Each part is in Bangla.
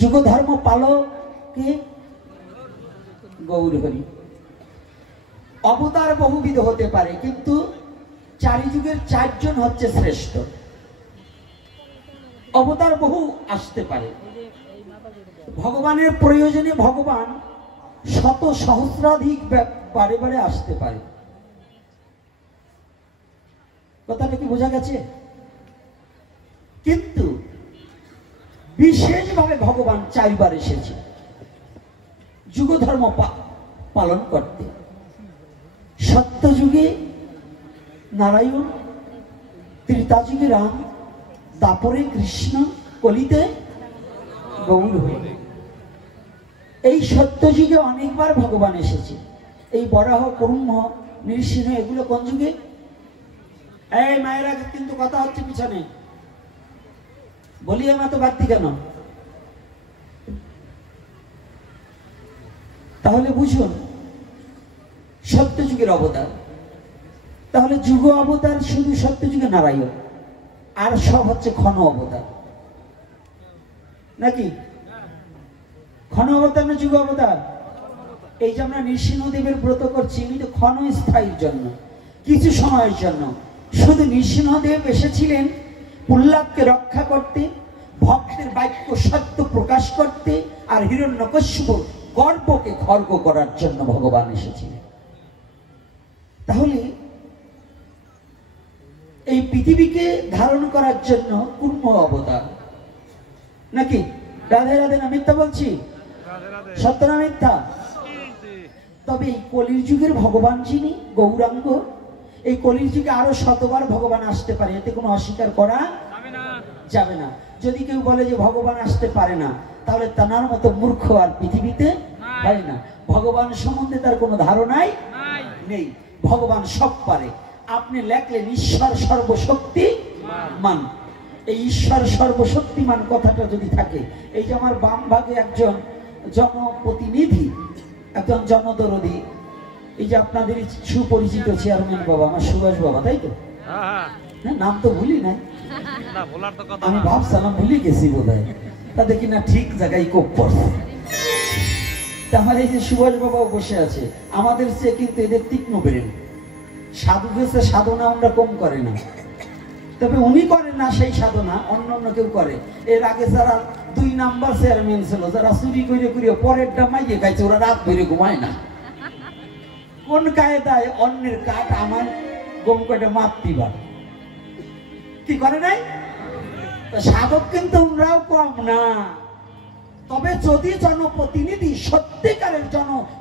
যুগ ধর্ম পালক কে গৌর হরি। অবতার বহুবিধ হতে পারে, কিন্তু চারি যুগের চারজন হচ্ছে শ্রেষ্ঠ। অবতার বহু আসতে পারে, ভগবানের প্রয়োজনে ভগবান শত সহস্রাধিক বারে বারে আসতে পারে। কথাটা কি বোঝা গেছে? কিন্তু বিশেষভাবে ভগবান চারবার এসেছে যুগ ধর্ম পালন করতে। সত্যযুগে নারায়ণ, ত্রেতাযুগে রাম, দাপরে কৃষ্ণ, কলিতে গৌর হরি। এই সত্যযুগে অনেকবার ভগবান এসেছে। এই বরাহ, কুর্ম, নৃসিংহ এগুলো কোন যুগে? এই মায়েরা কিন্তু কথা হচ্ছে পিছনে, বলি আমার তো বাড়তি কেন? তাহলে বুঝুন সত্যযুগের অবতার। তাহলে যুগ অবতার শুধু সত্যযুগে নারায়ণ, আর সব হচ্ছে ক্ষণ অবতার, নাকি? ক্ষণ অবতার না যুগ অবতার? এই যে আমরা নৃসিংহদেবের ব্রত করছি, উনি তো ক্ষণস্থায়ীর জন্য, কিছু সময়ের জন্য। শুধু নৃসিংহদেব এসেছিলেন প্রহ্লাদকে রক্ষা করতে, ভক্তের বাক্য সত্য প্রকাশ করতে, আর হিরণ্যকশ্যপুর গর্বকে খর্ব করার জন্য ভগবান এসেছিলেন। তাহলে এই পৃথিবীকে ধারণ করার জন্য কুর্ম অবতার, নাকি? রাধে রাধে না মিথ্যা বলছি? সত্য না মিথ্যা? তবে এই কলির যুগের ভগবান যিনি গৌরাঙ্গ, এই কলির যুগে আরো শতবার ভগবান আসতে পারে, এতে কোনো অস্বীকার করা যাবে না। যদি কেউ বলে যে ভগবান আসতে পারে না, তাহলে তার মতো মূর্খ আর পৃথিবীতে হয় না। ভগবান সম্বন্ধে তার কোনো ধারণাই নেই। ভগবান সব পারে। আপনি লেখলেন ঈশ্বর সর্বশক্তিমান। এই ঈশ্বর সর্বশক্তিমান কথাটা যদি থাকে, এই যে আমার বাম ভাগে একজন জনপ্রতিনিধি, একজন জনদরদি, এই যে আপনাদের সুপরিচিত চেয়ারম্যান বাবা, আমার সুভাষ বাবা, তাই তো? হ্যাঁ, নাম তো ভুলি নাই, আমি ভাবছিলাম ভুলে গেছি বোধহয়। তা দেখি না ঠিক জায়গায় কোপ পড়ছে। তাহলে এই যে সুভাষ বাবাও বসে আছে, আমাদের চেয়ে কিন্তু এদের তীক্ষ্ণ ব্রেন। সাধু গেছে সাধনা আমরা কম করে না, তবে উনি করেন না সেই সাধনা, অন্য কেউ করে। এর আগে যারা 2 নাম্বার চেয়ারম্যান ছিল, যারা চুরি করে করে পরের ডামাইয়ে খাইছে, ওরা রাত ধরে ঘুমায় না। কোন কায়দায় অন্যের কাঠ আমার গম কটা মাতৃবার কি করে নাই? সাধক কিন্তু আমরাও কম না। তবে যদি জনপ্রতিনিধি সত্যিকারের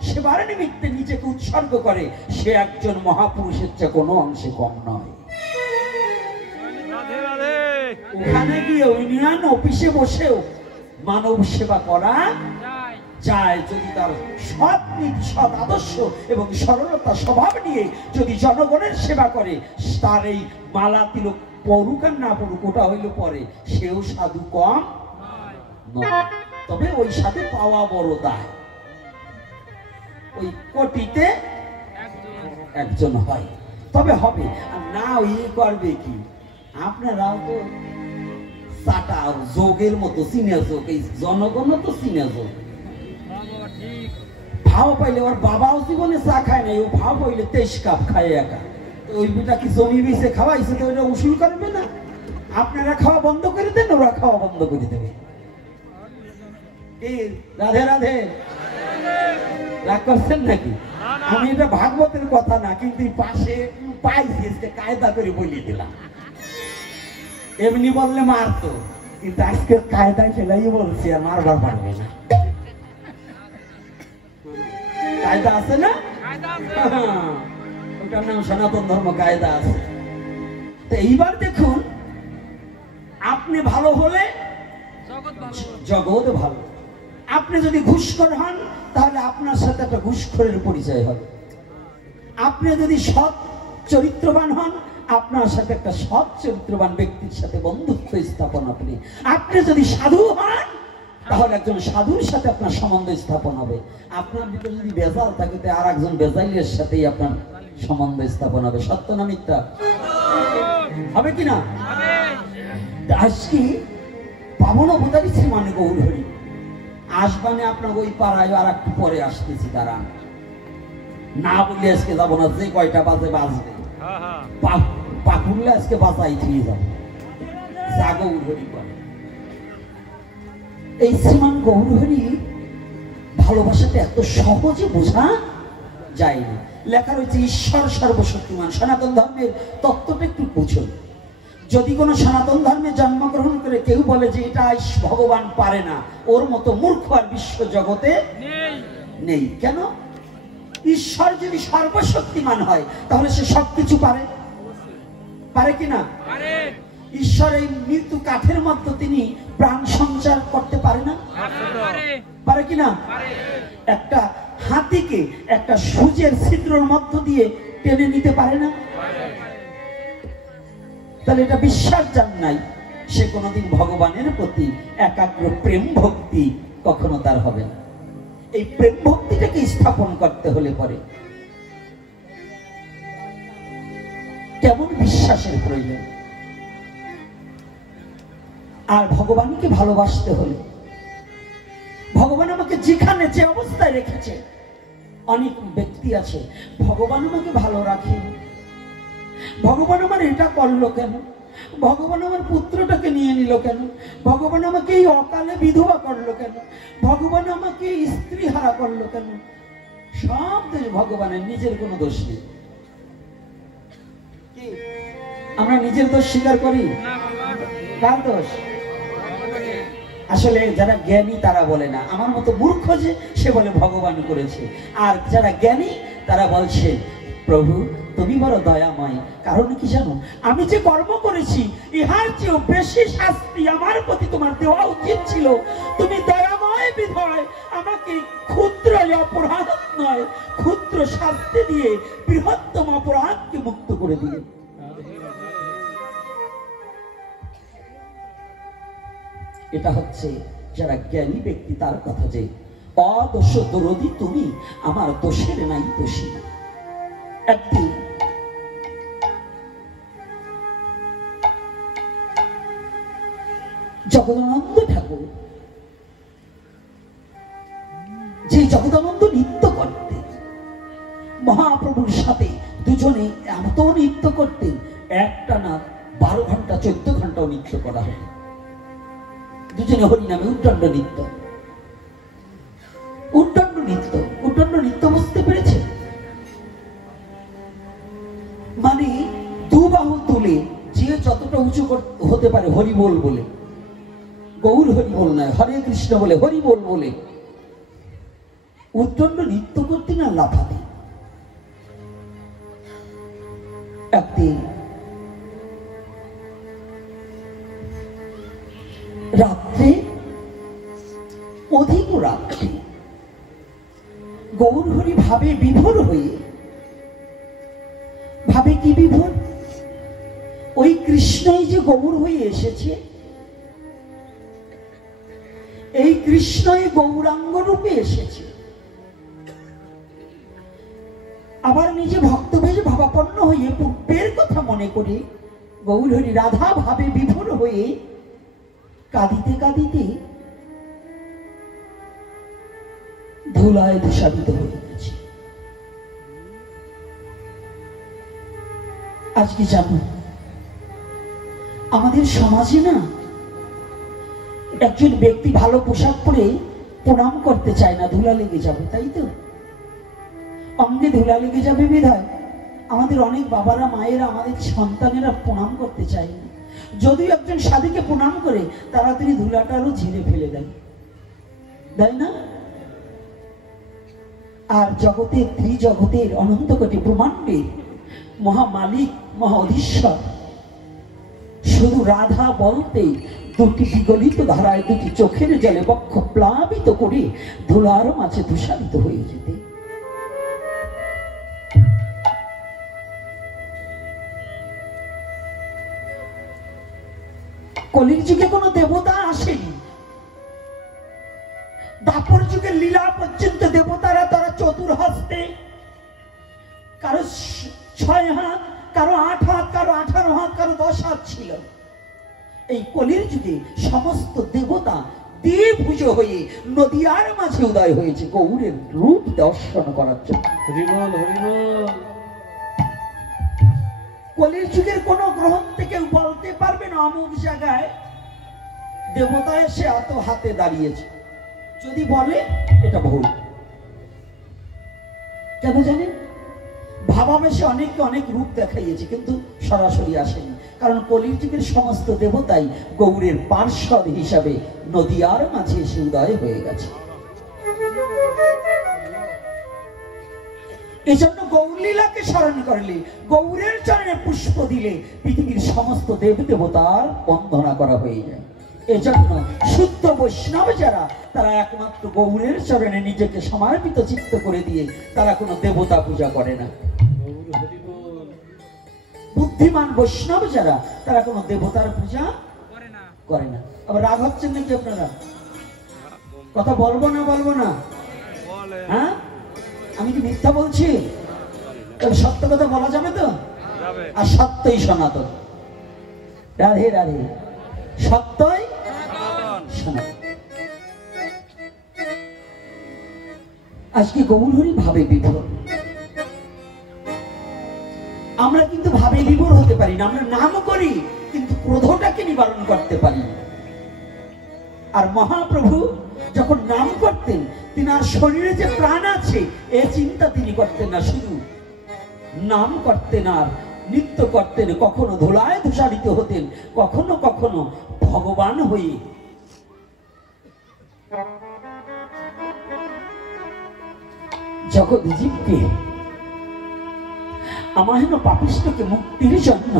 সেবার নিমিত্তে নিজেকে উৎসর্গ করে, সে একজন মহাপুরুষের চেয়ে কোনো অংশে কম নয়। ওখানে গিয়ে ইউনিয়ন অফিসে বসেও মানব সেবা করা যায়, যদি তার সৎ নীতি, সৎ আদর্শ এবং সরলতা স্বভাব নিয়ে যদি জনগণের সেবা করে, তার এই মালা তিলক পড়ুক আর না পড়ুক ওটা হইল পরে, সেও সাধু কম নয়। তবে ওই সাধু পাওয়া বড় দায়, ওই কোটিতে একজন হয়। তবে হবে আর না, ওই করবে কি? আপনারাও তো চাটা যোগের মতো চিনে যোগ, এই জনগণ তো চিনে যোগ। ভাও পাইলে, ওর বাবাও জীবনে চা খায় নাই, ও ভাও পাইলে 23 কাপ খায় একা। তো ওই বিটা কি জমি বেঁচে খাওয়াইছে, তো ওইটা উসুল করবে না? আপনারা খাওয়া বন্ধ করে দেন, ওরা খাওয়া বন্ধ করে দেবে। রাধে রাধে, রাগ করছেন নাকি? আমি এটা ভাগবতের কথা না, কিন্তু পাশে পাইছি, কায়দা করে বলিয়ে দিলাম। এমনি বললে মারতো, কিন্তু আজকে কায়দায় ফেলাই বলছি, আর মারবার পারবে না। কায়দা আছে না? ওটার নাম সনাতন ধর্ম, কায়দা আছে। তো এইবার দেখুন, আপনি ভালো হলে জগৎ ভালো। আপনি যদি ঘুষখোর হন, তাহলে আপনার সাথে একটা ঘুষখোরের পরিচয় হবে। আপনি যদি সৎ চরিত্রবান হন, আপনার সাথে একটা সৎ চরিত্রবান ব্যক্তির সাথে বন্ধুত্ব স্থাপন। আপনি যদি সাধু হন, তাহলে একজন সাধুর সাথে আপনার সম্বন্ধ স্থাপন হবে। আপনার ভিতরে যদি বেজাল থাকে, আর একজন বেজাইলের সাথেই আপনার সম্বন্ধ স্থাপন হবে। সত্য না মিথ্যা? হবে কিনা? আজকে পাবন অবতারী শ্রী মানে গৌর হরি, আসবানে আপনার ওই পাড়ায় আর একটু পরে আসতেছি, তারা না বললে আজকে যাবো না, যে কয়টা বাজে বাজবে, পাকুরলে আজকে বাঁচাই দিয়ে যাবো। যা গৌরহরি করে, এই শ্রীমান গৌরহরি ভালোবাসাটা এত সহজে বোঝা যায় না। লেখা রয়েছে ঈশ্বর সর্বশক্তিমান। সনাতন ধর্মের তত্ত্বটা একটু বুঝুন। যদি কোনো সনাতন ধর্মে জন্মগ্রহণ করে কেউ বলে যে এটা ভগবান পারে না, ওর মতো মূর্খ আর বিশ্ব জগতে নেই। কেন? ঈশ্বর যদি সর্বশক্তিমান হয় তাহলে সে সবকিছু পারে, পারে কিনা? ঈশ্বর এই মৃত্যু কাঠের মধ্যে তিনি প্রাণ সঞ্চার করতে পারে না, পারে কিনা? একটা হাতিকে একটা সূচের ছিদ্রের মধ্য দিয়ে টেনে নিতে পারে না? তাহলে এটা বিশ্বাস যার নাই, সে কোনোদিন ভগবানের প্রতি একাগ্র প্রেম ভক্তি কখনো তার হবে না। এই প্রেম ভক্তিটাকে স্থাপন করতে হলে পরে কেমন বিশ্বাসের প্রয়োজন। আর ভগবানকে ভালোবাসতে হলে, ভগবান আমাকে যেখানে যে অবস্থায় রেখেছে, অনেক ব্যক্তি আছে ভগবান আমাকে ভালো রাখে, ভগবান আমার এটা করলো কেন, ভগবান আমার পুত্রটাকে নিয়ে নিল কেন, ভগবান আমাকে এই অকালে বিধবা করলো কেন, ভগবান আমাকে স্ত্রী হারা করলো কেন। সব দোষ ভগবানের, নিজের কোনো দোষ নেই। আমরা নিজের দোষ স্বীকার করি? কার দোষ? আসলে যারা জ্ঞানী তারা বলে না, আমার মতো মূর্খ যে সে বলে ভগবান করেছে। আর যারা জ্ঞানী তারা বলছে প্রভু তুমি বড় দয়াময়। কারণ কি জানো, আমি যে কর্ম করেছি ইহার চেয়েও বেশি শাস্তি আমার প্রতি তোমার দেওয়া উচিত ছিল। তুমি দয়াময় বিধায় আমাকে ক্ষুদ্র অপরাধ নয়, ক্ষুদ্র শাস্তি দিয়ে বৃহত্তম অপরাধকে মুক্ত করে দিলে। এটা হচ্ছে যারা জ্ঞানী ব্যক্তি তার কথা, যে অদোষ দরদি তুমি, আমার দোষের নাই দোষী। একদিন জগদানন্দ ঠাকুর, যে জগদানন্দ নৃত্য করতেন, মহাপ্রভুর সাথে দুজনে এত নৃত্য করতেন, একটা না 12 ঘন্টা 14 ঘন্টাও নৃত্য করা হতো। দুজনে হরিনামে উদ্দণ্ড নৃত্য, উদ্দণ্ড নৃত্য, উদ্দণ্ড নৃত্য বুঝতে পেরেছে? মানে দুবাহু তুলে যে যতটা উঁচু হতে পারে হরি বল বলে, গৌর হরি বল নয়, হরে কৃষ্ণ বলে, হরি বল বলে উদ্দণ্ড নৃত্য করতে না লাফাতে। একদিন রাত্রে, অধিক রাত্রে, গৌর হরি ভাবে বিভোর হয়ে, ভাবে কি বিভোর, ওই কৃষ্ণই যে গৌর হয়ে এসেছে, এই কৃষ্ণই গৌরাঙ্গ রূপে এসেছে। আবার নিজে ভক্তবেশ ভাবাপন্ন হয়ে পূর্বের কথা মনে করে গৌর হরি রাধা ভাবে বিভোর হয়ে কাঁদিতে কাঁদিতে ধুলায় দূষাবিত হয়ে গেছে। আজকে জানো আমাদের সমাজে না একজন ব্যক্তি ভালো পোশাক পরে প্রণাম করতে চায় না, ধুলা লেগে যাবে, তাই তো? অঙ্গে ধুলা লেগে যাবে বিধায় আমাদের অনেক বাবারা মায়েরা আমাদের সন্তানেরা প্রণাম করতে চায় না। যদি একজন সাধুকে প্রণাম করে তাড়াতাড়ি ধুলাটা আরো ঝেড়ে ফেলে দেয়, তাই না? আর জগতের ত্রিজগতের অনন্ত কোটি ব্রহ্মাণ্ডের মহামালিক মহা অধীশ্বর শুধু রাধা বলতে দুটি বিগলিত ধারায় দুটি চোখের জলে বক্ষ প্লাবিত করে ধুলার মাঝে দূষারিত হয়ে যেতে। কলির যুগে কোন দেবতা আসেনি, দাপর যুগের লীলা পর্যন্ত দেবতারা তারা চতুর্হস্তে, কারো 6 হাত, কারো 8 হাত, কারো 18 হাত, কারো 10 হাত ছিল। এই কলির যুগে সমস্ত দেবতা দ্বিভুজ হয়ে নদিয়ার মাঝে উদয় হয়েছে গৌরের রূপ দর্শন করার জন্য। কলির যুগের কোন গ্রহণ থেকে বলতে পারবে না অমুক জায়গায় দেবতা এসে এত হাতে দাঁড়িয়েছে, যদি বলে এটা ভুল। কেন জানেন? ভাবাবেশে অনেককে অনেক রূপ দেখাইয়েছে, কিন্তু সরাসরি আসেনি। কারণ কলির যুগের সমস্ত দেবতাই গৌরের পার্ষদ হিসাবে নদিয়ার মাঝে এসে উদয় হয়ে গেছে। এজন্য গৌরলীলাকে স্মরণ করলে, গৌরের চরণে পুষ্প দিলে পৃথিবীর সমস্ত দেব দেবতার বন্দনা করা হয়ে যায়। এজন্য শুদ্ধ বৈষ্ণব যারা, তারা একমাত্র গৌরের চরণে নিজেকে সমর্পিত চিত্ত করে দিয়ে তারা কোনো দেবতা পূজা করে না। বুদ্ধিমান বৈষ্ণব যারা, তারা কোনো দেবতার পূজা করে না। আবার রাগ হচ্ছেন নাকি আপনারা? কথা বলবো না? হ্যাঁ, আমি কি মিথ্যা বলছি? সত্য কথা বলা যাবে তো? আর সত্যই সনাতন। রাধে রাধে। সত্যই সনাতন। আজকে গৌরহরি ভাবে বিভোর। আমরা কিন্তু ভাবে বিভোর হতে পারি না। আমরা নাম করি কিন্তু ক্রোধটাকে নিবারণ করতে পারি না। আর মহাপ্রভু যখন নাম করতেন, তিনার শরীরে যে প্রাণ আছে এ চিন্তা তিনি করতেন না, শুধু নাম করতেন আর নৃত্য করতেন। কখনো ধুলায় ধূসারিত হতেন, কখনো কখনো ভগবান হয়ে জগৎ জীবকে আমাহেন পাপিষ্ঠকে মুক্তির জন্য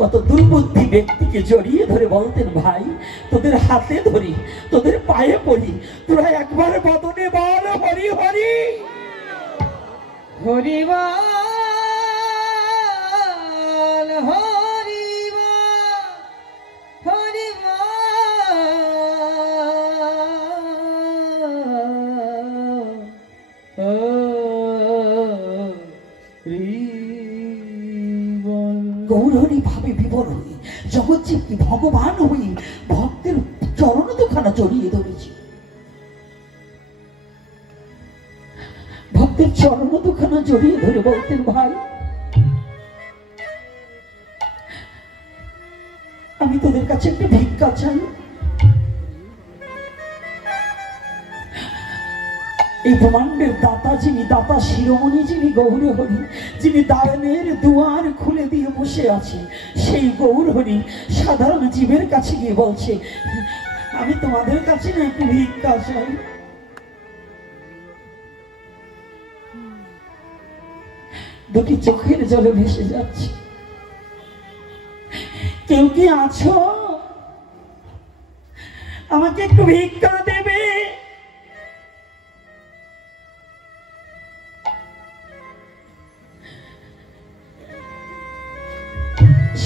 কত দুর্বুদ্ধি ব্যক্তিকে জড়িয়ে ধরে বলতেন, ভাই তোদের হাতে ধরি, তোদের পায়ে পড়ি, তোরা একবার বদনে বল হরি হরি হরি বল হরি বল হরি বল। গৌরহরি ভাবে বিভোর হই, জগৎজীবকে ভগবান হই ভক্তের চরণ দুখানা জড়িয়ে ধরেছি। ভক্তের চরণ দুখানা জড়িয়ে ধরে বলতেন, ভাই আমি তোদের কাছে একটা ভিক্ষা চাই। এই ব্রহ্মাণ্ডের দাতা যিনি, দাতা শিরোমণি যিনি গৌরহরি, যিনি দায়নের দুয়ার খুলে দিয়ে বসে আছে, সেই গৌরহরি সাধারণ জীবের কাছে গিয়ে বলছে, আমি তোমাদের কাছে না একটু ভিক্ষা চাই। দুটি চোখের জলে ভেসে যাচ্ছে। কেউ কি আছো? আমাকে একটু ভিক্ষা দেবে?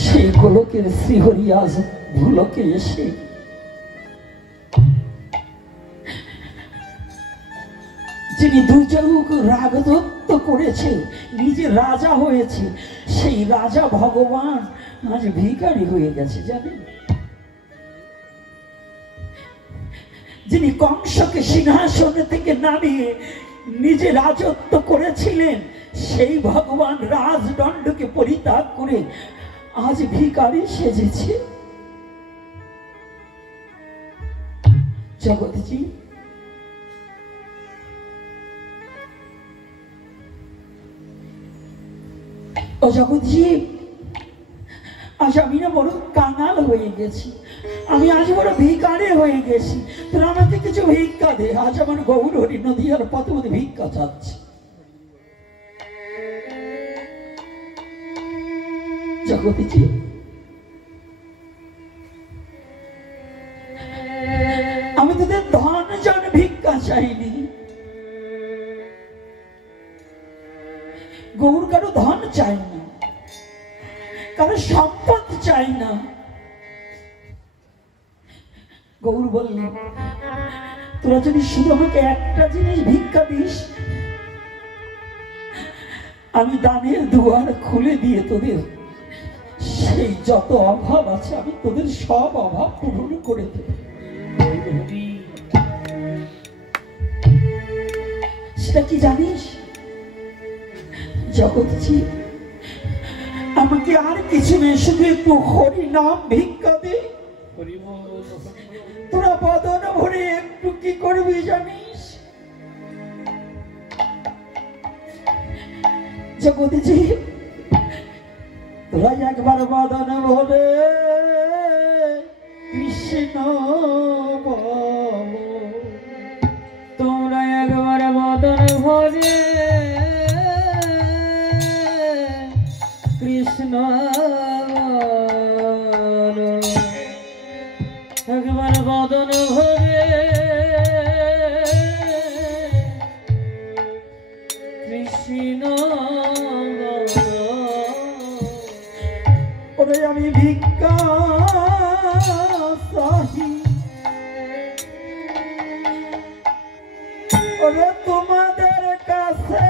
সেই গোলকের শ্রীহরি আজ ভুলকে এসে যিনি দুর্যোগ রাগদত্ত করেছে, নিজে রাজা হয়েছে, সেই রাজা ভগবান আজ ভিখারি হয়ে গেছে। জানেন, যিনি কংসকে সিংহাসন থেকে নামিয়ে নিজে রাজত্ব করেছিলেন, সেই ভগবান রাজদণ্ডকে পরিত্যাগ করে আজ ভিখারি সেজেছে। জগৎজি, ও জগৎজি, আজ আমি না বড় কাঙাল হয়ে গেছি, আমি আজ বড় ভিখারি হয়ে গেছি, তোরা আমাকে কিছু ভিক্ষা দে। আজ আমার গৌরহরি নদীয়ার পথে মধ্যে ভিক্ষা চাচ্ছে। জগৎজি, আমি তোদের ধন জন ভিক্ষা চাইনি। গৌর কারো ধন চাই না, কারো সম্পদ চাই না। গৌর বললেন, তোরা যদি শুধু আমাকে একটা জিনিস ভিক্ষা দিস, আমি দানের দুয়ার খুলে দিয়ে তোদের সেই যত অভাব আছে আমি তোদের সব অভাব পূরণ করে দেব। জিনিসটা কি জানিস জগৎজি? আমাকে আর কিছু নেই, শুধু একটু হরি নাম ভিক্ষা দে। তোরা বদন ভরে একটু কি করবি জানিস জগৎজি? তোরা একবার বদন ভরে কৃষ্ণ বল, তোমরা একবার বদন ভরে কৃষ্ণ বলো। একবার বদন ভরে কৃষ্ণ বলো। ওরে আমি ভিক্ষা চাহি, ওরে তোমাদের কাছে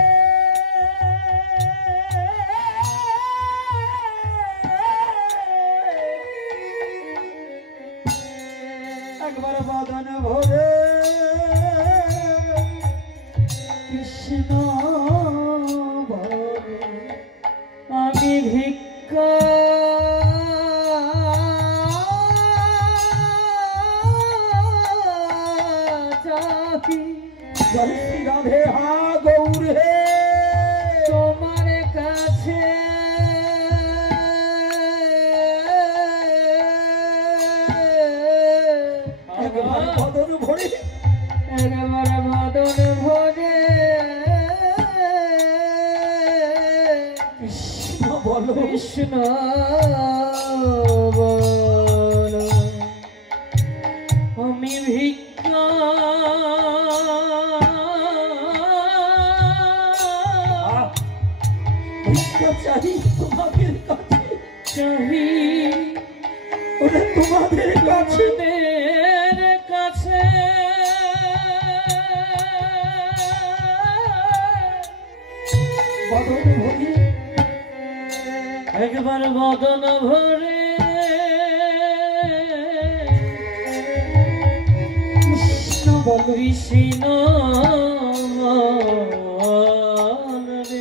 একবার বদন ভরে কৃষ্ণ বল। আমি ভিক্ষা চাহি, জয় শ্রী রাধে হা গৌর হে তোমার কাছে একবার বদন ভরে, একবার বদন ভরে কৃষ্ণ বলো। কৃষ্ণ বলো। আমি ভিক্ষা ভিক্ষা চাহি তোমাদের কাছে, চাহি, ওরে তোমাদের কাছে তোমাদের কাছে বদন ভরে একবার বদন ভরে কৃষ্ণ বলো। কৃষ্ণ রে।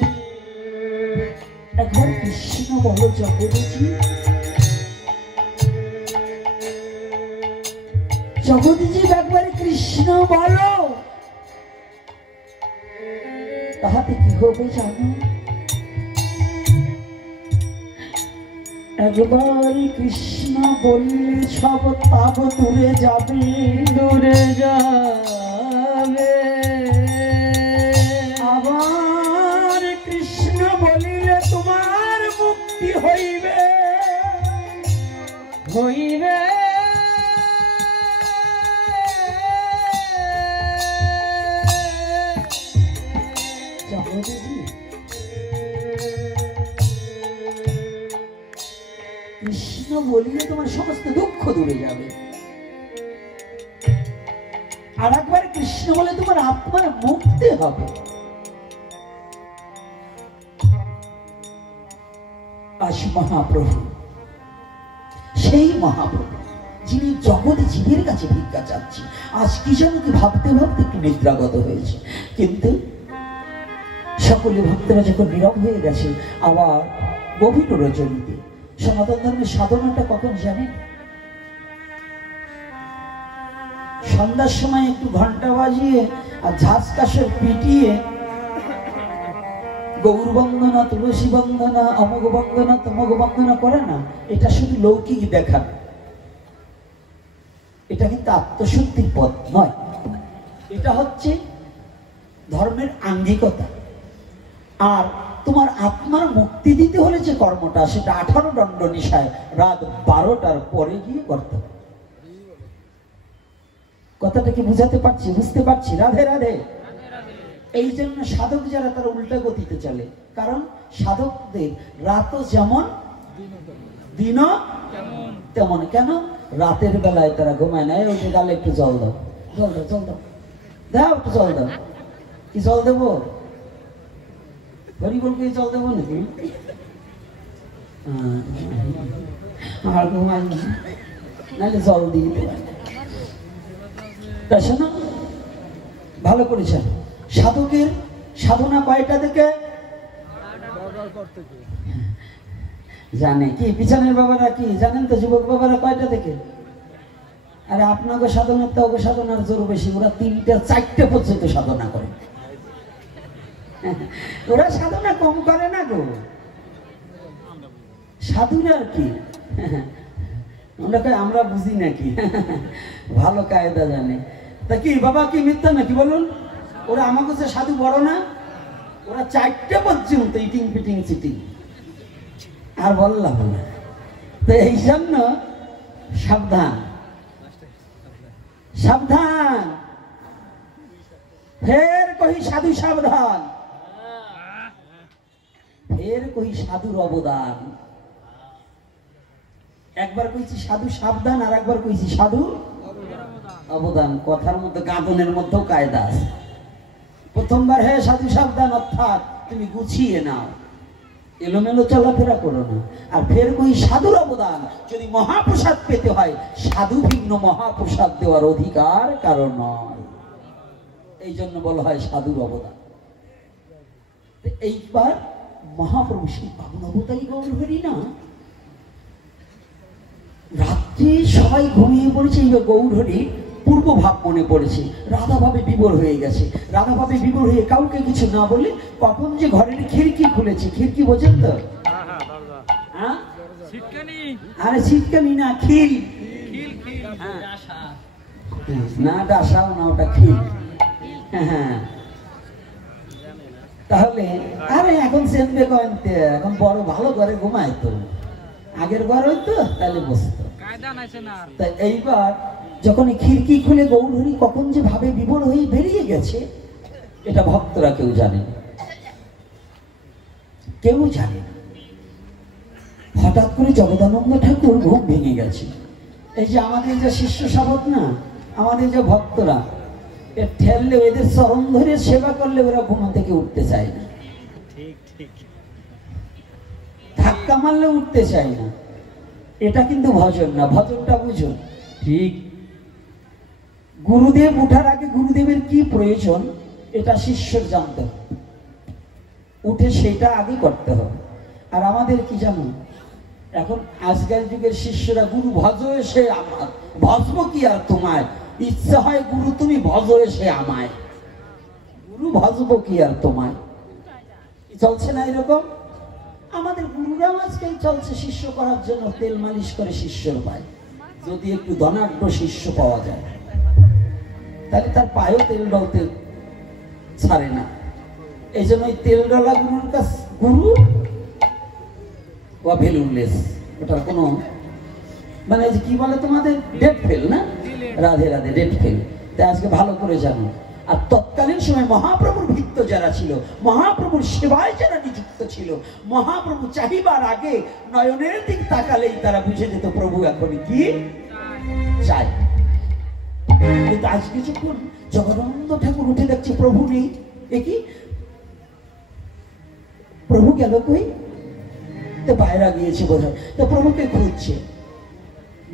একবার কৃষ্ণ বলো জগৎজি। জগৎজি একবার কৃষ্ণ বলো, তাহাতে কি হবে জানো? একবার কৃষ্ণ বললে সব তাপ দূরে যাবে, দূরে যাবে। আবার কৃষ্ণ বলিলে তোমার মুক্তি হইবে, হইবে। জগৎজি কৃষ্ণ বলিলে তোমার সমস্ত দুঃখ দূরে যাবে, আর একবার কৃষ্ণ বলে তোমার আত্মার মুক্তি হবে। আজ মহাপ্রভু, সেই মহাপ্রভু যিনি জগৎ জীবের কাছে ভিক্ষা চাচ্ছি, আজ কি যেন কি ভাবতে ভাবতে একটু নিদ্রাগত হয়েছে, কিন্তু সকলে ভক্তরা যখন নীরব হয়ে গেছে, আবার গভীর রজনীতে সনাতন ধর্মের সাধনাটা কখন জানেন? সন্ধ্যার সময় একটু ঘন্টা বাজিয়ে আর ঝাঁজ কাশর পিটিয়ে গৌর বন্দনা, তুলসী বন্দনা, অমোঘ বন্দনা, তমোঘ বন্দনা করে না, এটা শুধু লৌকিক দেখা, এটা কিন্তু আত্মশুদ্ধির পথ নয়। এটা হচ্ছে ধর্মের আঙ্গিকতা। আর তোমার আত্মার মুক্তি দিতে হলে যে কর্মটা, সেটা 18 দণ্ড নিশায় রাত 12টার পরে গিয়ে করতে হবে। কথাটা কি বুঝাতে পারছি? বুঝতে পারছি? রাধে রাধে। এই জন্য সাধক যারা তারা উল্টা গতিতে চলে, কারণ সাধকদের রাতও যেমন দিনও তেমন। কেন? রাতের বেলায় তারা ঘুমায় না। ওই যে গালে একটু জল দাও, জল দাও, জল দাও, দাও একটু জল দাও। কি জল দেবো? হরি বলকে জল দেবো নাকি? আর ঘুমাই না, নাহলে জল দিয়ে দেবো। শোনো, ভালো করেছেন। সাধকের সাধনা কয়টা থেকে জানে? কি পিছনের বাবারা কি জানেন তো? যুবক বাবারা কয়টা থেকে? আরে আপনাকে সাধনার তো ওকে সাধনার জোর বেশি, ওরা 3টা 4টে পর্যন্ত সাধনা করে। ওরা সাধনা কম করে না গো, সাধুরা আর কি আমরা বুঝি নাকি? ভালো কায়দা জানে। তা কি বাবা কি মিথ্যা নাকি বলুন? ওরা আমার কাছে সাধু বড় না? ওরা 4টে পর্যন্ত ইটিং পিটিং চিটিং, আর বললাম না। তো এই জন্য সাবধান সাবধান, ফের কহি সাধু সাবধান, ফের কহি সাধুর অবদান। একবার কইছি সাধু সাবধান, আর একবার কইছি সাধু অবদান। কথার মধ্যে গাঁদনের মধ্যেও কায়দা আছে। প্রথমবার হ্যাঁ সাধু সাবধান, অর্থাৎ তুমি গুছিয়ে নাও, এলোমেলো চলাফেরা করো না। আর ফের কই সাধুর অবদান, যদি মহাপ্রসাদ পেতে হয় সাধু ভিন্ন মহাপ্রসাদ দেওয়ার অধিকার কারণ নয়, এই জন্য বলা হয় সাধুর অবদান। এইবার মহাপ্রভু সেই বাবুন অবতারী গৌর হরি না, রাত্রে সবাই ঘুমিয়ে পড়েছে, এইবার গৌর হরি পূর্ব ভাব মনে পড়েছে, রাধা ভাবে বিবর হয়ে গেছে। রাধা ভাবে বিবর হয়ে কাউকে কিছু না বলে কখন যে ঘরের খিড়কি খুলেছে, খিড়কি বোঝেন তো? আরে ছিটকানি না, খিল না, ডাসাও না, ওটা খিল। হ্যাঁ, তাহলে আরে এখন সেনবে কয়েনতে, এখন বড় ভালো ঘরে ঘুমায় তো, আগের ঘর হইতো তাহলে বসতো। তা এইবার যখন খিড়কি খুলে গৌর হরি কখন যে ভাবে বিবর হয়ে বেরিয়ে গেছে, এটা ভক্তরা কেউ জানে না, কেউ জানে না। হঠাৎ করে জগদানন্দ ঠাকুর ঘুম ভেঙে গেছে। এই যে আমাদের যে শিষ্য শাবক না, আমাদের যে ভক্তরা, এর ঠেললে এদের চরণ ধরে সেবা করলে ওরা ঘুম থেকে উঠতে চায় না, ধাক্কা মারলে উঠতে চায় না। এটা কিন্তু ভজন না, ভজনটা বুঝুন। ঠিক। গুরুদেব উঠার আগে গুরুদেবের কি প্রয়োজন এটা শিষ্যর জানতে হবে, উঠে সেটা আগে করতে হবে। আর আমাদের কি জানো, এখন আজকাল যুগের শিষ্যরা গুরু ভজ এসে আমার, ভজবো কি আর তোমায়, ইচ্ছা হয় গুরু তুমি ভজ এসে আমায়, গুরু ভজবো কি আর তোমায়, চলছে না এরকম? আমাদের গুরুরাও আজকাল চলছে শিষ্য করার জন্য, তেল মালিশ করে শিষ্যর পায়। যদি একটু ধনাঢ্য শিষ্য পাওয়া যায় তাহলে তার পায়েও তেল ডলতে ছাড়ে না। এই জন্য ওই তেল ডলা গুরুর কাছ, গুরু বা ভ্যালুলেস, ওটার কোনো মানে কি বলে তোমাদের, ডেট ফেল না, রাধে রাধে, ডেট ফেল। তাই আজকে ভালো করে জানো। আর তৎকালীন সময় মহাপ্রভুর ভৃত্য যারা ছিল, মহাপ্রভুর সেবায় যারা নিযুক্ত ছিল, মহাপ্রভু চাহিবার আগে নয়নের দিক তাকালেই তারা বুঝে যেত প্রভু এখন কি চাই। কিন্তু আজকে যখন জগদানন্দ ঠাকুর উঠে দেখছে প্রভু নেই, এ কি প্রভু গেল কই, তো বাইরে গিয়েছে বোধহয়, তো প্রভুকে খুঁজছে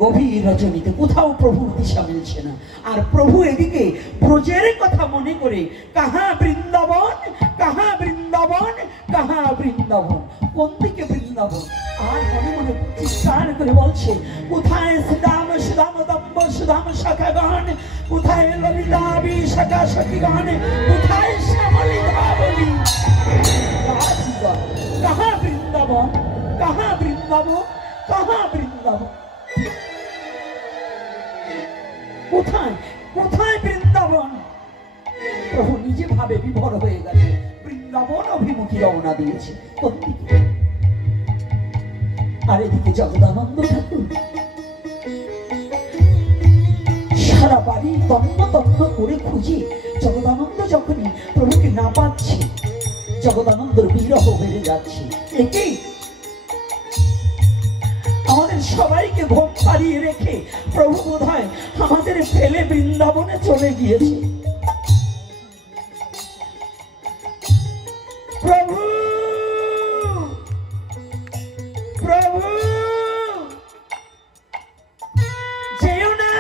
গভীর রজনীতে, কোথাও প্রভুর দিশা মিলছে না। আর প্রভু এদিকে ব্রজের কথা মনে করে কাহা বৃন্দাবন, কাহা বৃন্দাবন, কাহা বৃন্দাবন, কোন দিকে বৃন্দাবন, আর মনে মনে চিৎকার করে বলছে কোথায় সুদাম সুদাম দম্ব সুদাম শাখাগণ, কোথায় ললিতা বিশাখা সখীগণ, কোথায় শ্যামলিতা বলি, কাহা বৃন্দাবন, কাহা বৃন্দাবন, কাহা বৃন্দাবন, কোথায় কোথায় বৃন্দাবন। প্রভু নিজে ভাবে বিভোর হয়ে গেছে, বৃন্দাবন অভিমুখী রওনা দিয়েছে কোন দিকে। আর এদিকে জগদানন্দ ঠাকুর সারা বাড়ি তন্ন তন্ন করে খুঁজে, জগদানন্দ যখনই প্রভুকে না পাচ্ছে, জগদানন্দর বিরহ বেড়ে যাচ্ছে। একেই আমাদের সবাইকে ঘুম পাড়িয়ে রেখে প্রভু বোধহয় আমাদের ফেলে বৃন্দাবনে চলে গিয়েছে। প্রভু প্রভু যেও না,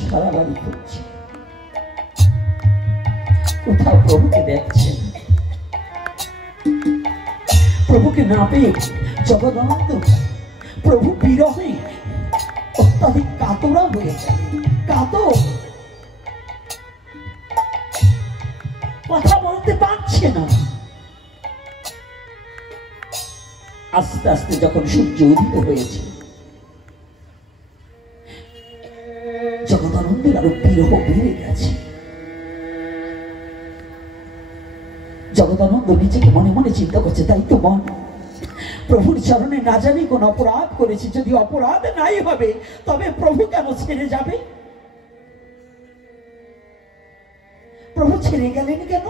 সারা বাড়ি খুঁজছে কোথাও প্রভুকে দেখছেন। প্রভুকে না পেয়ে জগদানন্দ প্রভু বিরহে অত্যাধিক কাতরা হয়ে যায়, কাতর, কথা বলতে পারছে না। আস্তে আস্তে যখন সূর্য উদিত হয়েছে, জগদানন্দের আরো বিরহ বেড়ে গেছে। জগদানন্দ নিজেকে মনে মনে চিন্তা করছে, তাই তো মন, প্রভুর চরণে না জানি কোন অপরাধ করেছি, যদি অপরাধ নাই হবে তবে প্রভু কেন ছেড়ে যাবে? প্রভু ছেড়ে গেলেন কেন?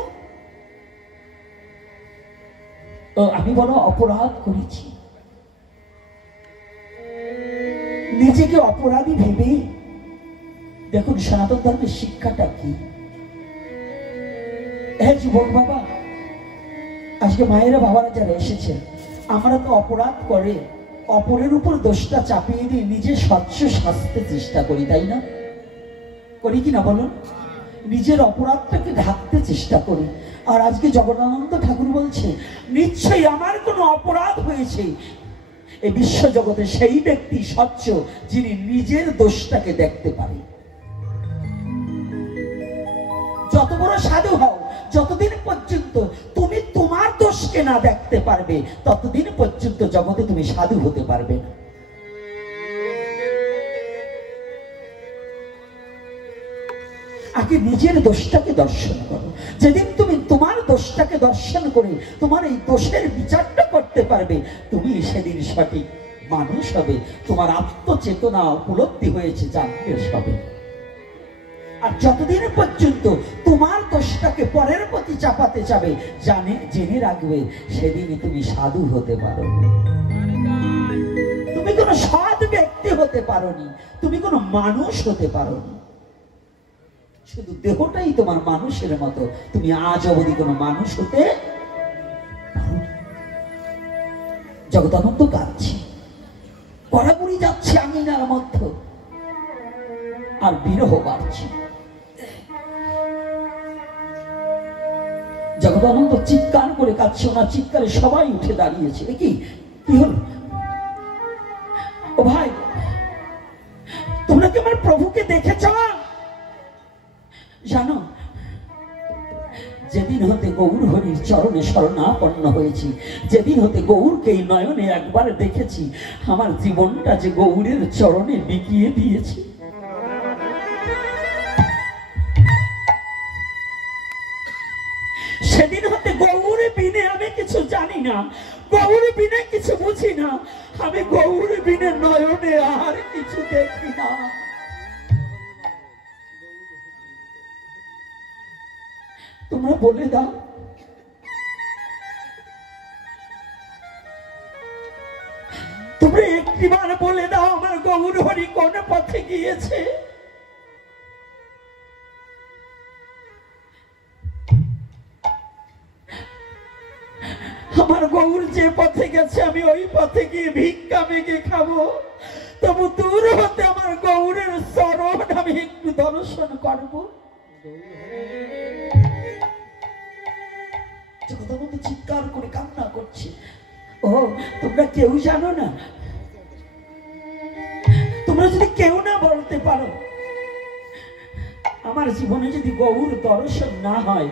ও আমি বড় অপরাধ করেছি। নিজেকে অপরাধী ভেবে দেখুন সনাতন ধর্মের শিক্ষাটা কি। হ্যাঁ যুবক বাবা, আজকে মায়েরা বাবারা যারা এসেছেন, আমরা তো অপরাধ করে অপরের উপর দোষটা চাপিয়ে দিয়ে নিজে স্বচ্ছ শাস্তে চেষ্টা করি, তাই না? করি কি না বলুন? নিজের অপরাধটাকে ঢাকতে চেষ্টা করি। আর আজকে জগদানন্দ ঠাকুর বলছে, নিশ্চয়ই আমার কোনো অপরাধ হয়েছে। এই বিশ্ব জগতে সেই ব্যক্তি স্বচ্ছ যিনি নিজের দোষটাকে দেখতে পারে। যত বড় সাধু হও, যতদিন পর্যন্ত তুমি তোমার দোষকে না দেখতে পারবে, ততদিন পর্যন্ত জগতে তুমি সাধু হতে পারবে না। আগে নিজের দোষটাকে দর্শন করো। যেদিন তুমি তোমার দোষটাকে দর্শন করে তোমার এই দোষের বিচারটা করতে পারবে, তুমি সেদিন সঠিক মানুষ হবে। তোমার আত্মচেতনা উপলব্ধি হয়েছে, জানতে হবে। আর যতদিন পর্যন্ত তোমার দোষটাকে পরের প্রতি চাপাতে যাবে, জেনে রাখবে সেদিনই তুমি সাধু হতে পারো। তুমি কোনো সৎ ব্যক্তি হতে পারোনি, তুমি কোনো মানুষ হতে পারোনি। শুধু দেহটাই তোমার মানুষের মতো, তুমি আজ অবধি কোনো মানুষ হতে পারো। জগদানন্দ কাঁদছে, কড়াকড়ি যাচ্ছে আঙিনার মধ্যে, আর বিরহ বাড়ছে। জগদানন্দ চিৎকার করে কাঁদছে, ওনার চিৎকারে সবাই উঠে দাঁড়িয়েছে। কি হলো? ও ভাই, তোমরা কি আমার প্রভুকে দেখেছ? জানো, যেদিন হতে গৌর হরির চরণে শরণাপন্ন হয়েছি, যেদিন হতে গৌরকে এই নয়নে একবার দেখেছি, আমার জীবনটা যে গৌরের চরণে বিকিয়ে দিয়েছি। সেদিন হতে গৌর বিনে আমি কিছু জানি না, গৌর বিনে কিছু বুঝি না, আমি গৌর বিনে নয়নে আর কিছু দেখি না। তোমরা বলে দাও, তোমরা একটিবার বলে দাও, আমার গৌর হরি কোন পথে গিয়েছে? আমার গৌর যে পথে গেছে, আমি ওই পথে গিয়ে ভিক্ষা মেঘে খাবো, তবু দূর হতে আমার গৌরের চরণ আমি একটু দর্শন করবো। জগদানন্দ চিৎকার করে কান্না করছে। ও তোমরা কেউ জানো না? তোমরা যদি কেউ না বলতে পারো, আমার জীবনে যদি গৌর দর্শন না হয়,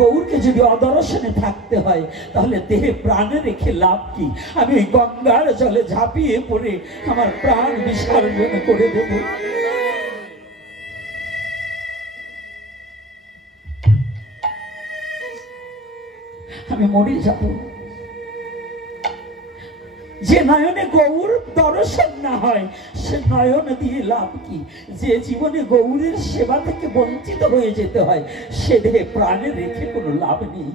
গৌরকে যদি অদর্শনে থাকতে হয়, তাহলে দেহে প্রাণে রেখে লাভ কি? আমি ওই গঙ্গার জলে ঝাঁপিয়ে পড়ে আমার প্রাণ বিসর্জন করে দেব। আমি মরে যাব। যে নয়নে গৌর দর্শন না হয়, সে নয়ন দিয়ে লাভ কি? যে জীবনে গৌরের সেবা থেকে বঞ্চিত হয়ে যেতে হয়, সে দেহে প্রাণে রেখে কোনো লাভ নেই।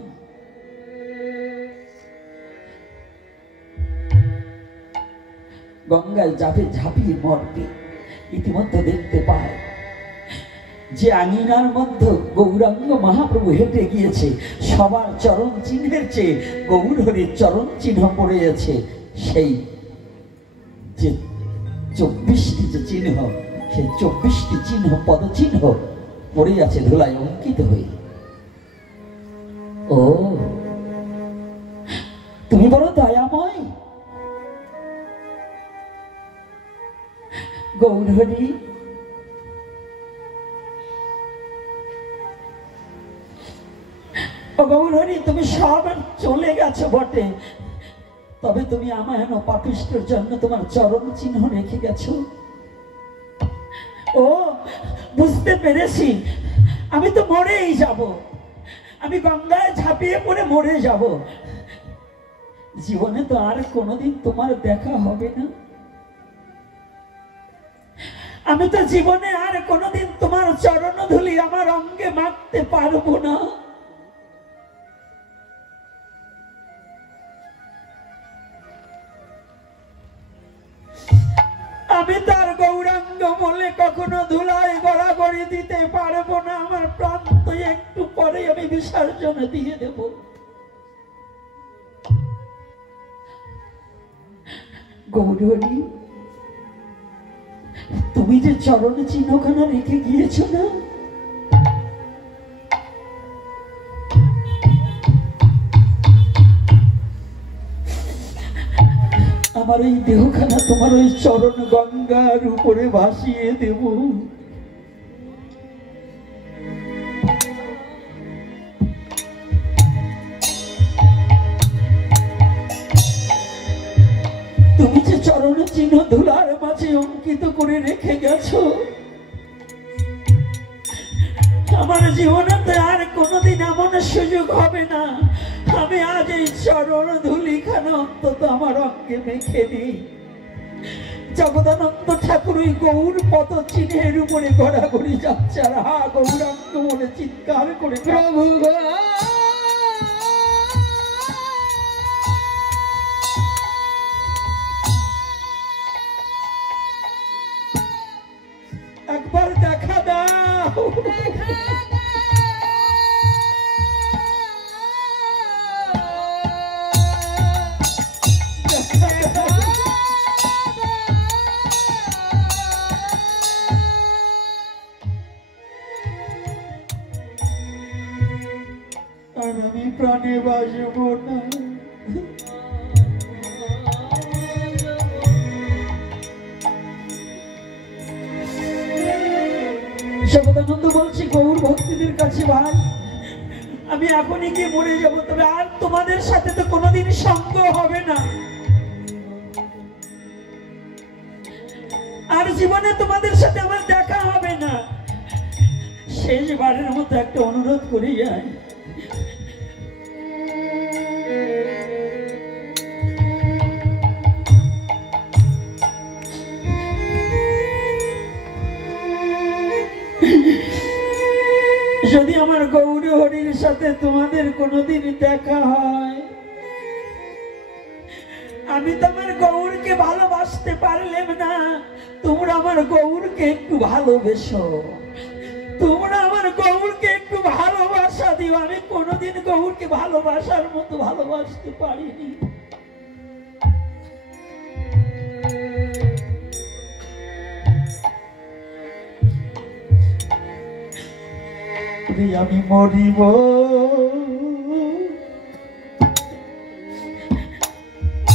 গঙ্গায় যাবে ঝাঁপিয়ে মরবে। ইতিমধ্যে দেখতে পায় যে আঙিনার মধ্যে গৌরাঙ্গ মহাপ্রভু হেঁটে গিয়েছে, সবার চরণ চিহ্নের চেয়ে গৌর হরির চরণ চিহ্ন পড়ে আছে। সেই যে 24টি যে চিহ্ন, সেই 24টি চিহ্ন পদচিহ্ন পড়ে আছে ধুলায় অঙ্কিত হয়ে। গৌরহরি, ও গৌরহরি, তুমি সব চলে গেছো বটে, তবে তুমি আমায় পাপিষ্টের জন্য তোমার চরণ চিহ্ন রেখে গেছো। ও বুঝতে পেরেছি, আমি তো মরেই যাব, আমি গঙ্গায় ঝাঁপিয়ে পড়ে মরে যাব। জীবনে তো আর কোনোদিন তোমার দেখা হবে না। আমি তো জীবনে আর কোনোদিন তোমার চরণ ধুলি আমার অঙ্গে মাখতে পারবো না। আমি তার গৌরাঙ্গ বলে কখনো ধুলায় গড়াগড়ি দিতে পারবো না। আমার প্রাণ তো একটু পরে আমি বিসর্জন দিয়ে দেব। গৌরহরি, তুমি যে চরণ চিহ্নখানা রেখে গিয়েছো না, আমার এই দেহখানা তোমার ওই চরণ গঙ্গার উপরে ভাসিয়ে দেব। তুমি যে চরণ চিহ্ন ধুলার মাঝে অঙ্কিত করে রেখে গেছো, আমার জীবনেতে আর কোনোদিন এমন সুযোগ হবে না আমি আজ এই চরণ ধুলিখানা অন্তত আমার অঙ্গে মেখে নিই। জগদানন্দ ঠাকুর ওই গৌর পদ চিহ্নের উপরে গড়াগড়ি যাচ্ছে আর হা গৌরাঙ্গ বলে চিৎকার করে, প্রভু একবার দেখা দাও। আর আমি প্রাণে বাসব না। জগদানন্দ বলছি গৌর ভক্তিদের কাছে, ভাই আমি এখনই গিয়ে মরে যাবো, তবে আর তোমাদের সাথে তো কোনোদিন সঙ্গ হবে না। আর জীবনে তোমাদের সাথে আমার দেখা হবে না। শেষবারের মতো একটা অনুরোধ করে যায়, যদি আমার গৌর হরির সাথে তোমাদের কোনোদিন দেখা হয়, আমি তো আমার গৌরকে ভালোবাসতে পারলাম না, তোমরা আমার গৌরকে একটু ভালোবেসো, তোমরা আমার গৌরকে একটু ভালোবাসা দিও। আমি কোনোদিন গৌরকে ভালোবাসার মতো ভালোবাসতে পারিনি। আমি মরিব,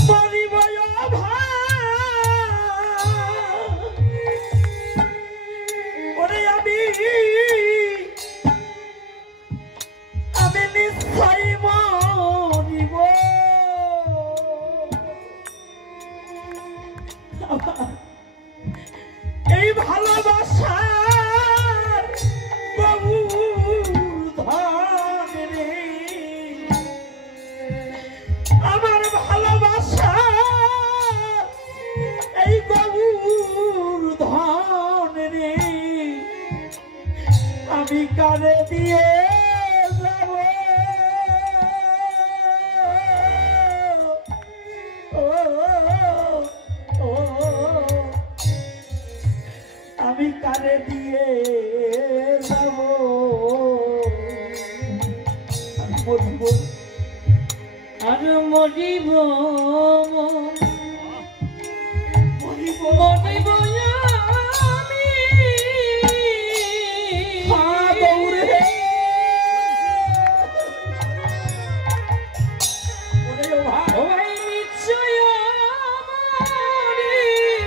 মরিব ওরে আমি নিশ্চয় মরিব। এই ভালোবাসা আমার ভালোবাসা এই গৌর ধন রে আমি কারে দিয়ে যাব, আমি কারে দিয়ে যাব। আমি মরিব আর মরিব, মরিব মরিব আমি। হ্যাঁ গৌরে, ভাই নিশ্চয় মরিব।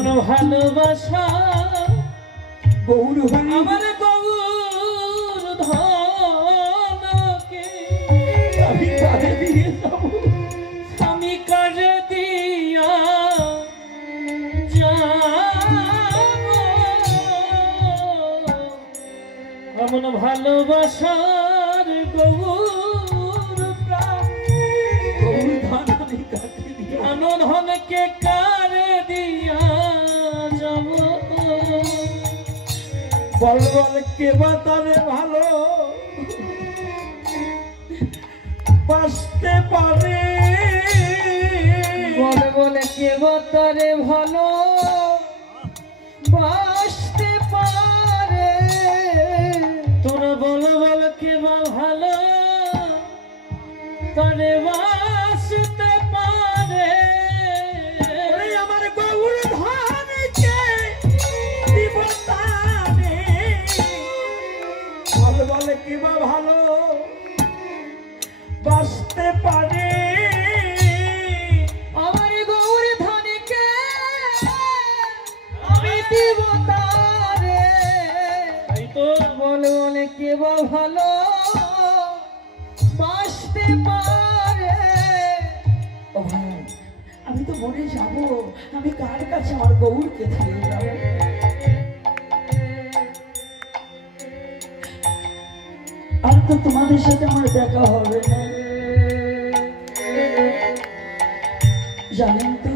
এমন ভালোবাসা গৌর হরি আমার গৌর ধনকে আমি কারে দিয়ে যাব আমি কারে দিয়া এমন ভালোবাসার গৌর প্রাণ গৌর ধন আমি কাকে দিয়ে ধনকে কারে দিয়া যাব বল বল কে বাতারে ভালো বাঁচতে পারে বলে বলে কে তারে ভালো বাসতে পারে তোর বল বল কে ভালো তারে বাসতে পারে ওরে আমার গৌর ধনকে দিব তারে বল বল কে বা ভালো বাঁচতে পারে আমার গৌর ধনকে আমি দিব তারে তাই তো বল বলে কে ভালো বাসতে পারে ও ভাই আমি তো মরে যাব আমি কার কাছে আমার গৌরকে ছেড়ে যাব আর তো তোমাদের সাথে আমার দেখা হবে না জানেন তো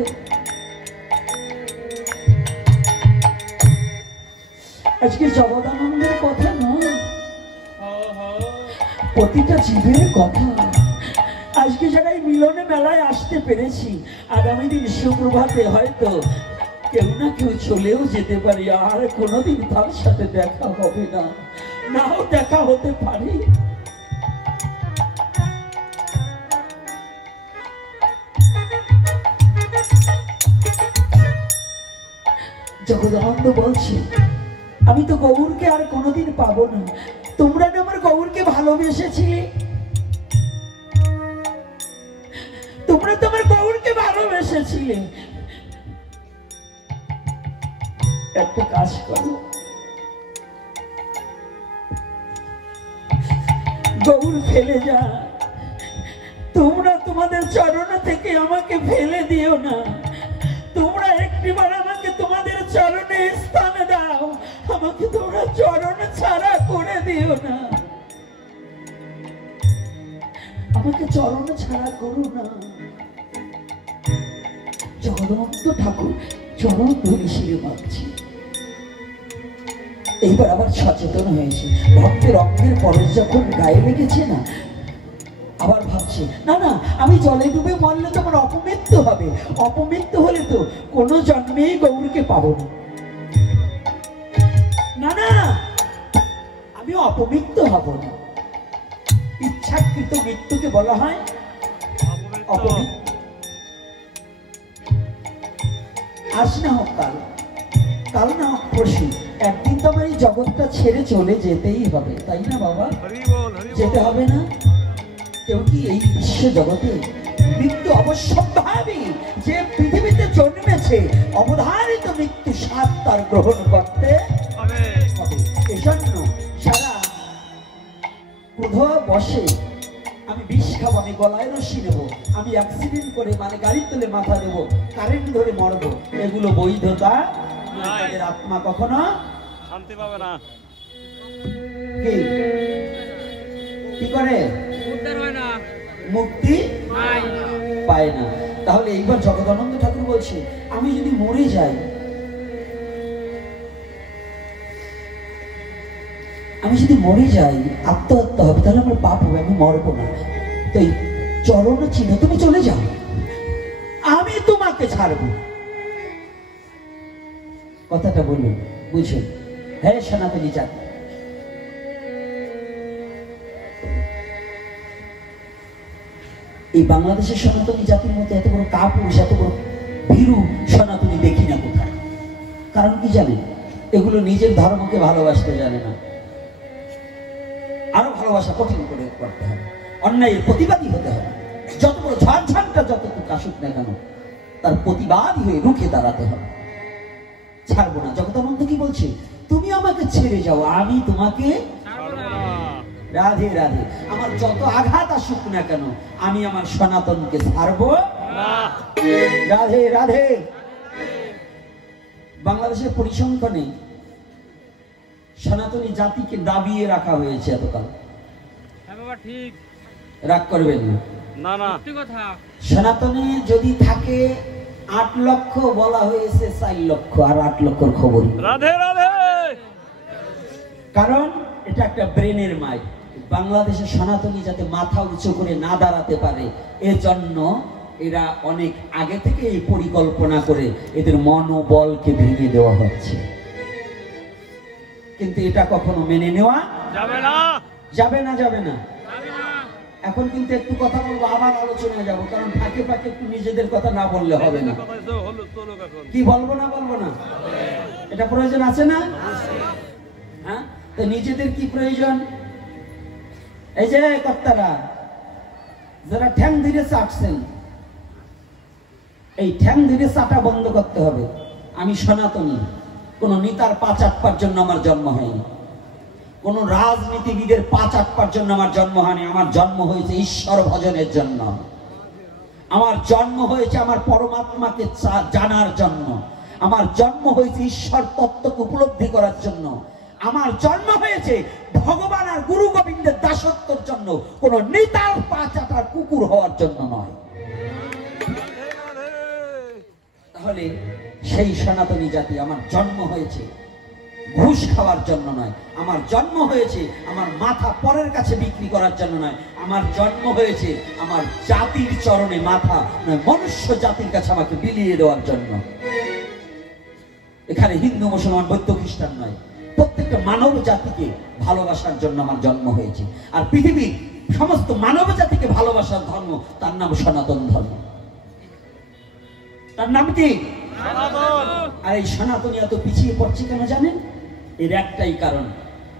আজকে জগদানন্দের কথা নয় প্রতিটা জীবের কথা আজকে যারা এই মিলনে মেলায় আসতে পেরেছি আগামী দিন সুপ্রভাতে হয়তো কেউ না কেউ চলেও যেতে পারি আর কোনোদিন তার সাথে দেখা হবে না নাও দেখা হতে পারে জগদানন্দ বলছে আমি তো গৌরকে আর কোনোদিন পাবো না তোমরা না আমার গৌরকে ভালোবেসেছিলে তোমরা তো আমার গৌরকে ভালোবেসেছিলে একটা কাজ করো গৌর ফেলে যা তোমরা তোমাদের চরণ থেকে আমাকে ফেলে দিও না তোমরা একটিবার আমাকে তোমাদের চরণে স্থান দাও আমাকে তোমরা চরণ ছাড়া করে দিও না আমাকে চরণ ছাড়া করো না জগদন্ত ঠাকুর চরণ ধরে শিরে মারছি এইবার আবার সচেতন হয়েছে ভক্তের অঙ্গের পরশ যখন গায়ে লেগেছে না আবার ভাবছে না না আমি জলে ডুবে মরলে তো আমার অপমৃত্যু হবে অপমৃত্যু হলে তো কোনো জন্মেই গৌরকে পাবো না না না আমি অপমৃত্যু হব না ইচ্ছাকৃত মৃত্যুকে বলা হয় অপমৃত্যু আজ না হোক কাল কাল না হোক পরশু একদিন তো আমার এই জগৎটা ছেড়ে চলে যেতেই হবে তাই না বাবা যেতে হবে না কেউ কি এই বিশ্ব জগতে মৃত্যু অবশ্যম্ভাবী যে পৃথিবীতে জন্মেছে অবধারিত মৃত্যু স্বাদ তার গ্রহণ করতে হবে এজন্য সারা ক্রোধ বসে আমি বিষ খাবো আমি গলায় রশি নেবো আমি অ্যাক্সিডেন্ট করে মানে গাড়ির তলে মাথা দেবো কারেন্ট ধরে মরবো এগুলো বৈধতা তাদের আত্মা কখনো শান্তি পাবে না কি করে মুক্তি পায় না তাহলে এইবার জগদানন্দ ঠাকুর বলছে আমি যদি মরে যাই আমি যদি মরে যাই আত্মহত্যা হবে তাহলে আমার পাপ হবে আমি মরবো না তো এই চরণ চিহ্ন তুমি চলে যাও আমি তোমাকে ছাড়বো কথাটা বলুন বুঝুন হ্যাঁ সনাতনী জাতি এই বাংলাদেশের সনাতনী জাতির মধ্যে এত বড় কাপুরুষ এত বড় ভীরু সনাতনী দেখি না কোথায় কারণ কি জানেন এগুলো নিজের ধর্মকে ভালোবাসতে জানে না আরো ভালোবাসা কঠিন করে করতে হবে অন্যায়ের প্রতিবাদী হতে হবে যত বড় ঝড়ঝানটা যতটুকু আসুক না কেন তার প্রতিবাদী হয়ে রুখে দাঁড়াতে হবে ছাড়বো না। জগদানন্দ কি বলছে? তুমি আমাকে ছেড়ে যাও, আমি তোমাকে রাধে রাধে। আমার যত আঘাত আসুক না কেন, আমি আমার সনাতনকে ছাড়বো না। রাধে রাধে। বাংলাদেশের পরিসংখ্যানে সনাতনী জাতিকে দাবিয়ে রাখা হয়েছে এতকাল। ঠিক রাগ করবেন না, না না কথা। সনাতনী যদি থাকে 8 লক্ষ, বলা হয়েছে 4 লক্ষ, আর 8 লক্ষর খবর। রাধে রাধে। কারণ এটা একটা ব্রেনের মাইক। বাংলাদেশের সনাতনী যাতে মাথা উঁচু করে না দাঁড়াতে পারে, এজন্য এরা অনেক আগে থেকে এই পরিকল্পনা করে এদের মনোবলকে ভেঙে দেওয়া হচ্ছে। কিন্তু এটা কখনো মেনে নেওয়া যাবে না, যাবে না, যাবে না। এখন কিন্তু একটু কথা বলবো, আবার আলোচনায় যাব, কারণ ফাঁকে ফাঁকে একটু নিজেদের কথা না বললে হবে না। কি বলবো না বলবো না, এটা প্রয়োজন আছে না? হ্যাঁ, তো নিজেদের কি প্রয়োজন? এই যে কর্তারা যারা ঠ্যাং ধীরে চাটছেন, এই ঠ্যাং ধীরে চাটা বন্ধ করতে হবে। আমি সনাতনী, কোন নেতার পা চাটবার জন্য আমার জন্ম হয়নি, কোন রাজনীতিবিদের পা চাটবার জন্য আমার জন্ম হয়নি। আমার জন্ম হয়েছে ঈশ্বর ভজনের জন্য, আমার জন্ম হয়েছে আমার পরমাত্মাকে জানার জন্য, আমার জন্ম হয়েছে ঈশ্বর তত্ত্বকে উপলব্ধি করার জন্য, আমার জন্ম হয়েছে ভগবান আর গুরু গোবিন্দের দাসত্বের জন্য, কোন নেতার পা চাটার কুকুর হওয়ার জন্য নয়। তাহলে সেই সনাতনী জাতি, আমার জন্ম হয়েছে ঘুষ খাওয়ার জন্য নয়, আমার জন্ম হয়েছে আমার মাথা পরের কাছে বিক্রি করার জন্য নয়, আমার জন্ম হয়েছে আমার জাতির চরণে মাথা নয়, মনুষ্য জাতির কাছে আমাকে বিলিয়ে দেওয়ার জন্য। এখানে হিন্দু মুসলমান বৌদ্ধ খ্রিস্টান নয়, প্রত্যেকটা মানব জাতিকে ভালোবাসার জন্য আমার জন্ম হয়েছে। আর পৃথিবীর সমস্ত মানব জাতিকে ভালোবাসার ধর্ম, তার নাম সনাতন ধর্ম। তার নাম কি? আর এই সনাতনী এত পিছিয়ে পড়ছে কেন জানেন? এর একটাই কারণ,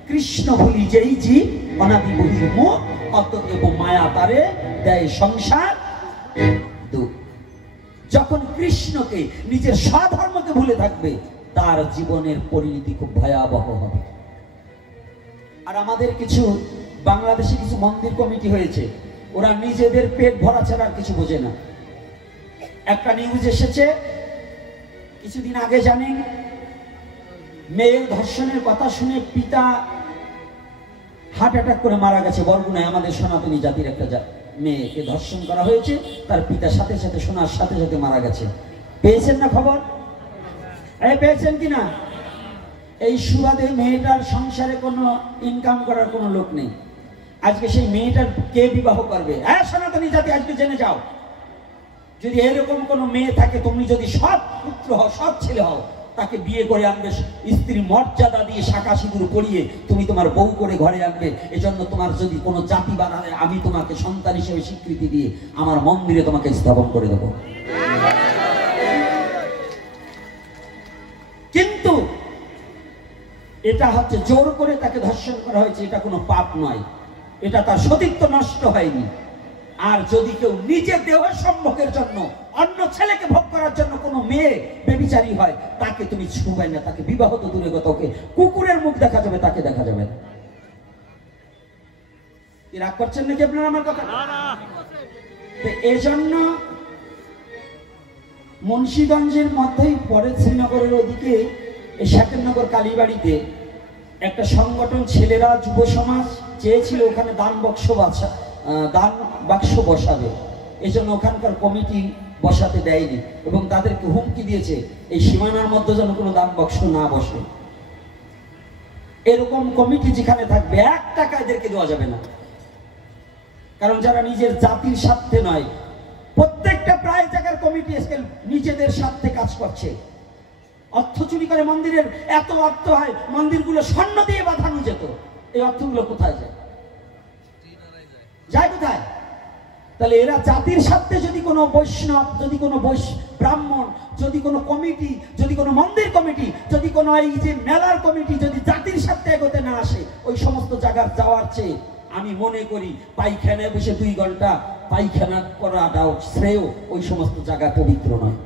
কৃষ্ণ ভুলি যেই জীব অনাদি বহির্মুখ, অতএব মায়া তারে দেয় সংসার দুঃখ। যখন কৃষ্ণকে, নিজের স্বধর্মকে ভুলে থাকবে, তার জীবনের পরিণতি খুব ভয়াবহ হবে। আর আমাদের কিছু বাংলাদেশে কিছু মন্দির কমিটি হয়েছে, ওরা নিজেদের পেট ভরা ছাড়া আর কিছু বোঝে না। একটা নিউজ এসেছে কিছুদিন আগে, জানেন, মেয়ের ধর্ষণের কথা শুনে পিতা হার্ট অ্যাটাক করে মারা গেছে। বরগুনায় আমাদের সনাতনী জাতির একটা মেয়েকে ধর্ষণ করা হয়েছে, তার পিতা সাথে সাথে শোনার সাথে সাথে মারা গেছে। পেয়েছেন না খবর? এই পেয়েছেন কিনা? এই সুবাদে মেয়েটার সংসারে কোনো ইনকাম করার কোনো লোক নেই। আজকে সেই মেয়েটার কে বিবাহ করবে? হ্যাঁ সনাতনী জাতি, আজকে জেনে যাও, যদি এরকম কোনো মেয়ে থাকে, তুমি যদি সৎ পুত্র হও, সৎ ছেলে হও, তাকে বিয়ে করে আনবে, স্ত্রী মর্যাদা দিয়ে শাঁখা সিঁদুর পরিয়ে তুমি তোমার বউ করে ঘরে আনবে। এজন্য তোমার যদি কোনো জাতি বানালে, আমি তোমাকে সন্তান হিসেবে স্বীকৃতি দিয়ে আমার মন্দিরে তোমাকে স্থাপন করে দেবো। কিন্তু এটা হচ্ছে জোর করে তাকে ধর্ষণ করা হয়েছে, এটা কোনো পাপ নয়, এটা তার সতীত্ব নষ্ট হয়নি। আর যদি কেউ নিজের দেহ সম্ভোগের জন্য, অন্য ছেলেকে ভোগ করার জন্য কোনো মেয়ে বেবিচারী হয়, তাকে তুমি ছুঁবে না, তাকে বিবাহ তো দূরে কথা, ওকে কুকুরের মুখ দেখা যাবে, তাকে দেখা যাবে না। কি রাগ করছেন নাকি আপনারা আমার কথা? এজন্য মুন্সিগঞ্জের মধ্যেই পরে শ্রীনগরের ওদিকে এই শাকেরনগর কালীবাড়িতে একটা সংগঠন, ছেলেরা যুব সমাজ চেয়েছিল ওখানে দান বাক্স বসাবে, এই জন্য ওখানকার কমিটি বসাতে দেয়নি এবং তাদেরকে হুমকি দিয়েছে এই সীমানার মধ্যে যেন কোনো দান বাক্স না বসে। এরকম কমিটি যেখানে থাকবে, 1 টাকা এদেরকে দেওয়া যাবে না। কারণ যারা নিজের জাতির স্বার্থে নয়, প্রত্যেকটা প্রায় জায়গার কমিটি নিজেদের স্বার্থে কাজ করছে, অর্থ চুরি করে। মন্দিরের এত অর্থ হয়, মন্দিরগুলো স্বর্ণ দিয়ে বাঁধানো যেত, এই অর্থগুলো কোথায় যায়? যায় কোথায়? তাহলে এরা জাতির স্বার্থে যদি কোনো বৈষ্ণব, যদি কোনো ব্রাহ্মণ, যদি কোনো কমিটি, যদি কোনো মন্দির কমিটি, যদি কোনো এই যে মেলার কমিটি যদি জাতির স্বার্থে এগোতে না আসে, ওই সমস্ত জায়গার যাওয়ার চেয়ে আমি মনে করি পায়খানায় বসে 2 ঘন্টা পায়খানা করাটাও শ্রেয়, ওই সমস্ত জায়গা পবিত্র নয়।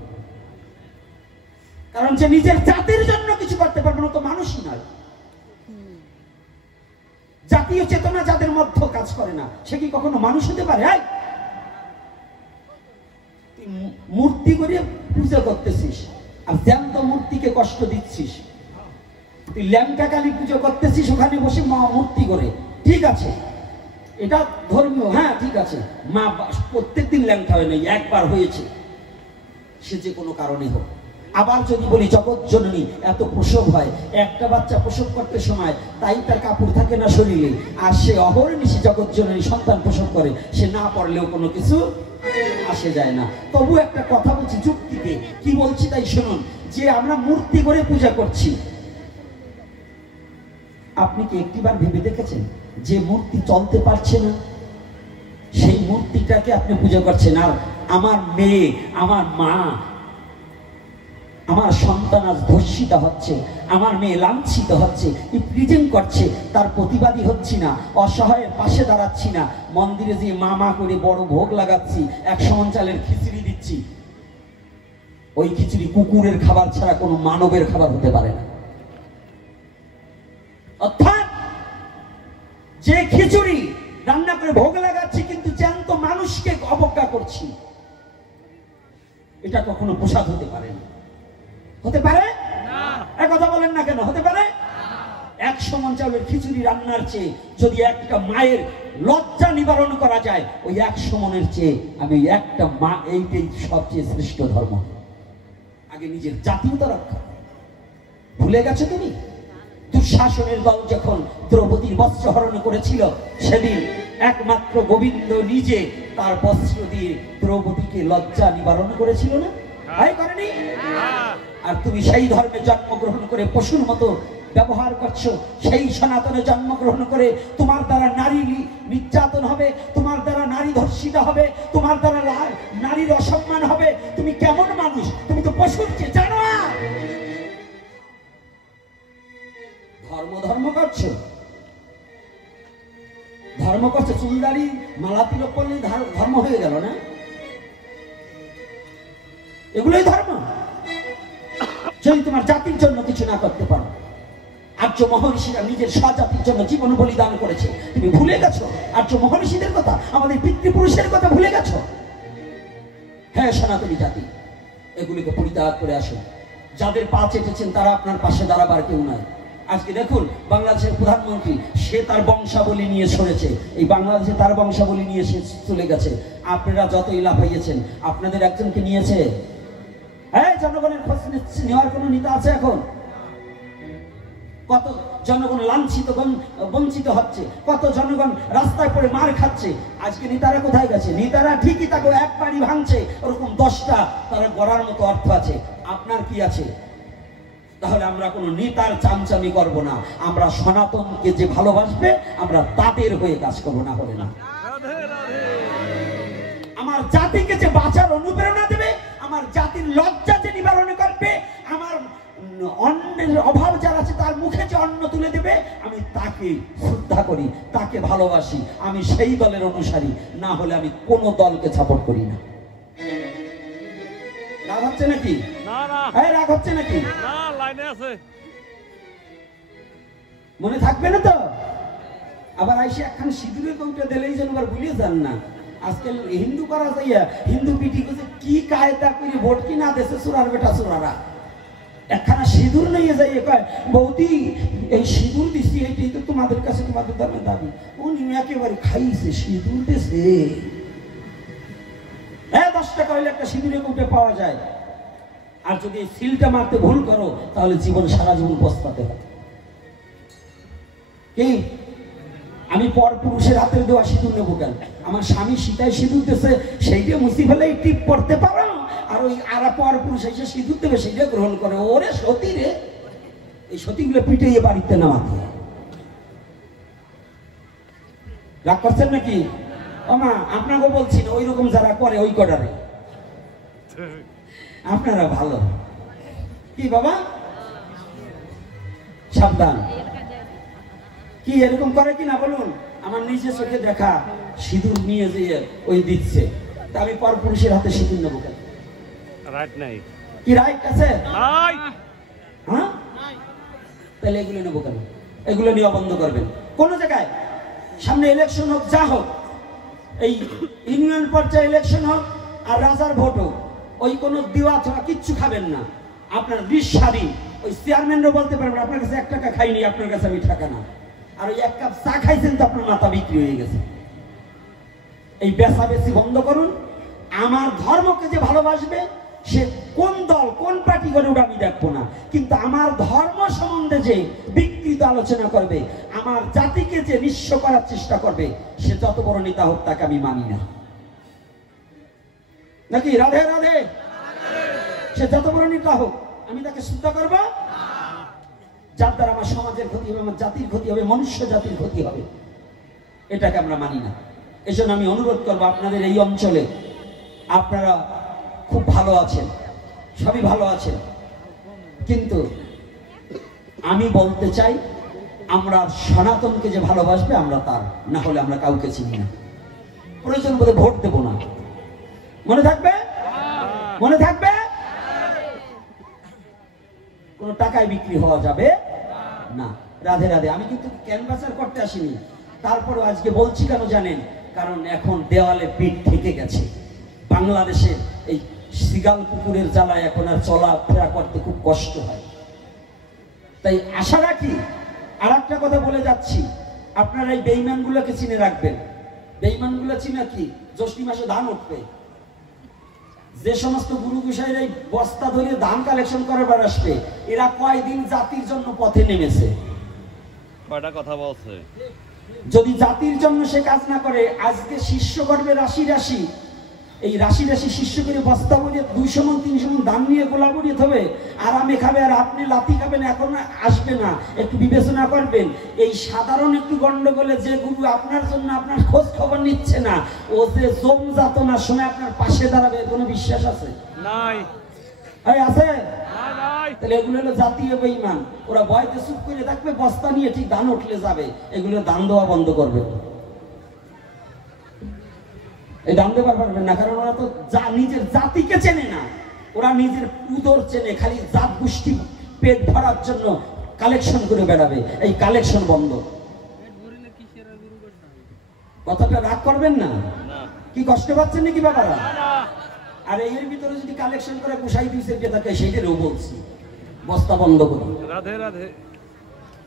কারণ যে নিজের জাতির জন্য কিছু করতে পারবে না তো মানুষই নয়। জাতীয় চেতনা যাদের মধ্যে কাজ করে না সে কি কখনো মানুষ হতে পারে? তুই মূর্তি করে পূজা করতেছিস আর জ্যান্ত মূর্তিকে কষ্ট দিচ্ছিস। তুই ল্যাংটা কালী পুজো করতেছিস ওখানে বসে মা মূর্তি করে, ঠিক আছে এটা ধর্মীয়, হ্যাঁ ঠিক আছে। মা প্রত্যেকদিন ল্যাংটা হয় নাই, একবার হয়েছে, সে যে কোনো কারণে হোক। আবার যদি বলি জগৎ জননী এত প্রসব হয়, একটা বাচ্চা প্রসব করতে সময় তাই তার কাপড় থাকে না শরীরে, আর সে অহর্নিশি জগৎ জননী সন্তান প্রসব করে, সে না পড়লেও কোনো কিছু আসে যায় না। তবু একটা কথা বলছি যুক্তিতে, কি বলছি তাই শুনুন, যে আমরা মূর্তি করে পূজা করছি, আপনি কি একটিবার ভেবে দেখেছেন যে মূর্তি চলতে পারছে না সেই মূর্তিটাকে আপনি পূজা করছেন? আর আমার মেয়ে, আমার মা, আমার সন্তান আজ ধর্ষিত হচ্ছে, আমার মেয়ে লাঞ্ছিত হচ্ছে, প্রিজেন্ট করছে, তার প্রতিবাদী হচ্ছি না, অসহায়ের পাশে দাঁড়াচ্ছি না, মন্দিরে যে মা মা করে বড় ভোগ লাগাচ্ছি, 100 মণ চালের খিচুড়ি দিচ্ছি, ওই খিচুড়ি কুকুরের খাবার ছাড়া কোনো মানবের খাবার হতে পারে না। অর্থাৎ যে খিচুড়ি রান্না করে ভোগ লাগাচ্ছি কিন্তু জ্যান্ত মানুষকে অবজ্ঞা করছি, এটা কখনো প্রসাদ হতে পারে না। হতে পারে না? এক কথা বলেন না কেন হতে পারে? 100 মণ চাউলের খিচুড়ি রান্নার চেয়ে যদি একটা মায়ের লজ্জা নিবারণ করা যায়, ওই 100 মণের চেয়ে আমি একটা মা, এইটাই সবচেয়ে শ্রেষ্ঠ ধর্ম। আগে নিজের জাতীয়তা রক্ষা। ভুলে গেছো তুমি? দুঃশাসনের দল যখন দ্রৌপদীর বস্ত্র হরণ করেছিল, সেদিন একমাত্র গোবিন্দ নিজে তার বস্ত্র দিয়ে দ্রৌপদীকে লজ্জা নিবারণ করেছিল না? তাই করেনি? আর তুমি সেই ধর্মে জন্মগ্রহণ করে পশুর মতো ব্যবহার করছো, সেই সনাতনে জন্মগ্রহণ করে তোমার দ্বারা নারী নির্যাতন হবে, তোমার দ্বারা নারী ধর্ষিত হবে, তোমার দ্বারা নারীর অসম্মান হবে। তুমি কেমন মানুষ? তুমি তো পশুর চেয়ে জানোয়ার। ধর্ম ধর্ম করছো, ধর্ম করছো, চুলদারি মালা তিলক করলে ধর্ম হয়ে গেল না? এগুলোই ধর্ম। যদি তোমার জাতির জন্য কিছু না করতে পারো, আর্য মহর্ষিরা নিজের স্বজাতির জন্য জীবন বলিদান করেছে, তুমি ভুলে গেছো আর্য মহর্ষিদের কথা, আমাদের পিতৃপুরুষের কথা ভুলে গেছো? হ্যাঁ সনাতনী জাতি, এগুলিকে পরিত্যাগ করে আসুন। যাদের পা চেটেছেন তারা আপনার পাশে দাঁড়াবার কেউ নয়। আজকে দেখুন বাংলাদেশের প্রধানমন্ত্রী, সে তার বংশাবলী নিয়ে সরেছে, এই বাংলাদেশে তার বংশাবলী নিয়ে সে চলে গেছে। আপনারা যতই লাফাইয়েছেন, আপনাদের একজনকে নিয়েছে? হ্যাঁ, জনগণের খোঁজ নেওয়ার কোন নেতা আছে এখন? কত জনগণ লাঞ্ছিত বঞ্চিত হচ্ছে, কত জনগণ রাস্তায় পড়ে মার খাচ্ছে। আজকে নেতারা কোথায় গেছে? নেতারা ঠিকই তাকে এক বাড়ি ভাঙছে, ওরকম 10টা তারা গড়ার মতো অর্থ আছে। আপনার কি আছে? তাহলে আমরা কোনো নেতার চামচামি করব না, আমরা সনাতনকে যে ভালোবাসবে আমরা তাদের হয়ে কাজ করবো, না হলে না। আমার জাতিকে যে বাঁচার অনুপ্রেরণা দেবে, আমার জাতির লজ্জা যে নিবারণ করবে, আমার অন্নের অভাব যারা আছে তার মুখে যে অন্ন তুলে দেবে, আমি তাকে শ্রদ্ধা করি, তাকে ভালোবাসি, আমি সেই দলের অনুসারী। না হলে আমি কোন দলকে সাপোর্ট করি না। রাগ হচ্ছে নাকি? না না, এই রাগ হচ্ছে নাকি? না, লাইনে আছে। মনে থাকবে না তো? আবার আইসে একখান সিঁদুরের কৌটা দিলেই যেন আবার ভুলে যান না। আজকাল হিন্দু করা যাইয়া হিন্দু পিটি করছে, কি কায়দা করে ভোট কি না দেশে চোরার বেটা চোরারা একখানা সিঁদুর নিয়ে যাইয়ে কয়, বৌদি এই সিঁদুর দিচ্ছি, এইটাই তো তোমাদের কাছে তোমাদের দামের দাবি। উনি একেবারে খাইছে, সিঁদুর দেশে 10 টাকা হইলে একটা সিঁদুরের কৌটা পাওয়া যায়। আর যদি এই সিলটা মারতে ভুল করো তাহলে জীবন সারা জীবন পস্তাতে হবে। কি আমি পর পুরুষের হাতের দেওয়া সিঁদুর নেবো কেন? আমার স্বামী সীতায় সিঁদুর দিতেছে, সেইটা মুসি ফেলে টিপ পড়তে পারো, আর ওই আর পর পুরুষ এসে সিঁদুর দেবে সেইটা গ্রহণ করে। ওরে সতী রে, এই সতীগুলো পিটিয়ে বাড়িতে নামাতে। রাগ করছেন নাকি? আমা আপনাকে বলছি না, ওই রকম যারা করে ওই কটারে আপনারা ভালো। কি বাবা সাবধান। কি এরকম করে কি না বলুন? আমার নিজের চোখে দেখা সিঁদুর নিয়ে যে ওই দিচ্ছে, তা আমি পরপুরুষের হাতে সিঁদুর নেবো কেন? রাইট নাই। কি রাইট আছে? নাই। হ্যাঁ, তাহলে এগুলো নেবো কেন? এগুলো নিয়ে বন্ধ করবেন। কোন জায়গায় সামনে ইলেকশন হোক, যা হোক, এই ইউনিয়ন পর্যায়ে ইলেকশন হোক আর রাজার ভোট হোক, ওই কোনো দিওয়া ছাড়া কিচ্ছু খাবেন না। আপনার স্বাধীন। ওই চেয়ারম্যানরা বলতে পারবেন আপনার কাছে 1 টাকা খাইনি, আপনার কাছে আমি টাকা না। আর ওই 1 কাপ চা খাইছেন তো আপনার মাথা বিক্রি হয়ে গেছে। এই বেচাবেচি বন্ধ করুন। আমার ধর্মকে যে ভালোবাসবে সে কোন দল কোন পার্টি করে ওটা আমি দেখবো না, কিন্তু আমার ধর্ম সম্বন্ধে যে বিকৃত আলোচনা করবে, আমার জাতিকে যে নিঃস্ব করার চেষ্টা করবে, সে যত বড় নেতা হোক তাকে আমি মানি না। নাকি? রাধে রাধে। সে যত বড় নেতা হোক আমি তাকে শ্রদ্ধা করব, যার দ্বারা আমার সমাজের ক্ষতি হবে, আমার জাতির ক্ষতি হবে, মনুষ্য জাতির ক্ষতি হবে, এটাকে আমরা মানি না। এজন্য আমি অনুরোধ করবো আপনাদের এই অঞ্চলে, আপনারা খুব ভালো আছেন, সবই ভালো আছেন, কিন্তু আমি বলতে চাই আমরা সনাতনকে যে ভালোবাসবে আমরা তার, না হলে আমরা কাউকে চিনি না, প্রয়োজন বোধে ভোট দেব না। মনে থাকবে? মনে থাকবে? কোন টাকায় বিক্রি হওয়া যাবে না। রাধে রাধে। আমি কিন্তু ক্যানভাসার করতে আসিনি, তারপরও আজকে বলছি কেন জানেন? কারণ এখন দেওয়ালে পিঠ থেকে গেছে। বাংলাদেশে এই সিগাল কুকুরের জ্বালায় এখন আর চলাফেরা করতে খুব কষ্ট হয়। তাই আশা রাখি। আর একটা কথা বলে যাচ্ছি, আপনারা এই বেঈমানগুলোকে চিনে রাখবেন। বেঈমানগুলো চিনে কি? জ্যৈষ্ঠ মাসে ধান উঠবে, যে সমস্ত গুরু গোসাইরা এই বস্তা ধরে ধান কালেকশন করার আসবে, এরা কয়দিন জাতির জন্য পথে নেমেছে? কয়টা কথা বলছে? যদি জাতির জন্য সে কাজ না করে, আজকে শিষ্য করবে রাশি রাশি, এই রাশি রাশি শিষ্য করে বস্তা ভরে 200 মণ 300 মণ ধান নিয়ে গোলা ভরিয়ে হবে, আরামে খাবে, আর আপনি লাথি খাবেন, এখন আসবে না। একটু বিবেচনা করবেন। এই সাধারণ একটু গন্ডগোলে যে গুরু আপনার জন্য আপনার খোঁজ খবর নিচ্ছে না, ও যে জম যাতনার সময় আপনার পাশে দাঁড়াবে, কোনো বিশ্বাস আছে? নাই। এই আছে? নাই। তাহলে এগুলো হলো জাতীয় বেঈমান। ওরা ভয়তে চুপ করে থাকবে, বস্তা নিয়ে ঠিক ধান উঠলে যাবে, এগুলো দান দেওয়া বন্ধ করবে। এই দাম দেবার পারবেন না, কারণ ওরা তো নিজের জাতিকে চেনে না, ওরা নিজের উদর চেনে, খালি জাত গোষ্ঠী পেট ভরার জন্য কালেকশন করে বেড়াবে। এই কালেকশন বন্ধ। কথাটা রাগ করবেন না। কি কষ্ট পাচ্ছেন নাকি বাবারা? আর এর ভিতরে যদি কালেকশন করে কুশাই দিয়েছে যে তাকে, সেইটারও বলছি বস্তা বন্ধ করুন। রাধে রাধে।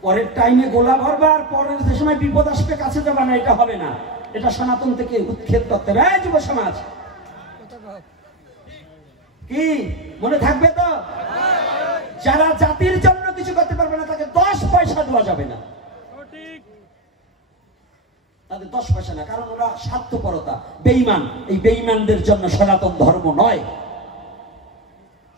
পরের টাইমে গোলা ভরবা, আর পরের যে সময় বিপদ আসবে কাছে যাবা না, এটা হবে না। এটা সনাতন থেকে উৎক্ষেপ করতে হবে। যুব সমাজ কি মনে থাকবে তো? যারা জাতির জন্য কিছু করতে পারবে না, তাকে 10 পয়সা দেওয়া যাবে না। তাদের 10 পয়সা না, কারণ ওরা স্বার্থপরতা, বেঈমান। এই বেঈমানদের জন্য সনাতন ধর্ম নয়।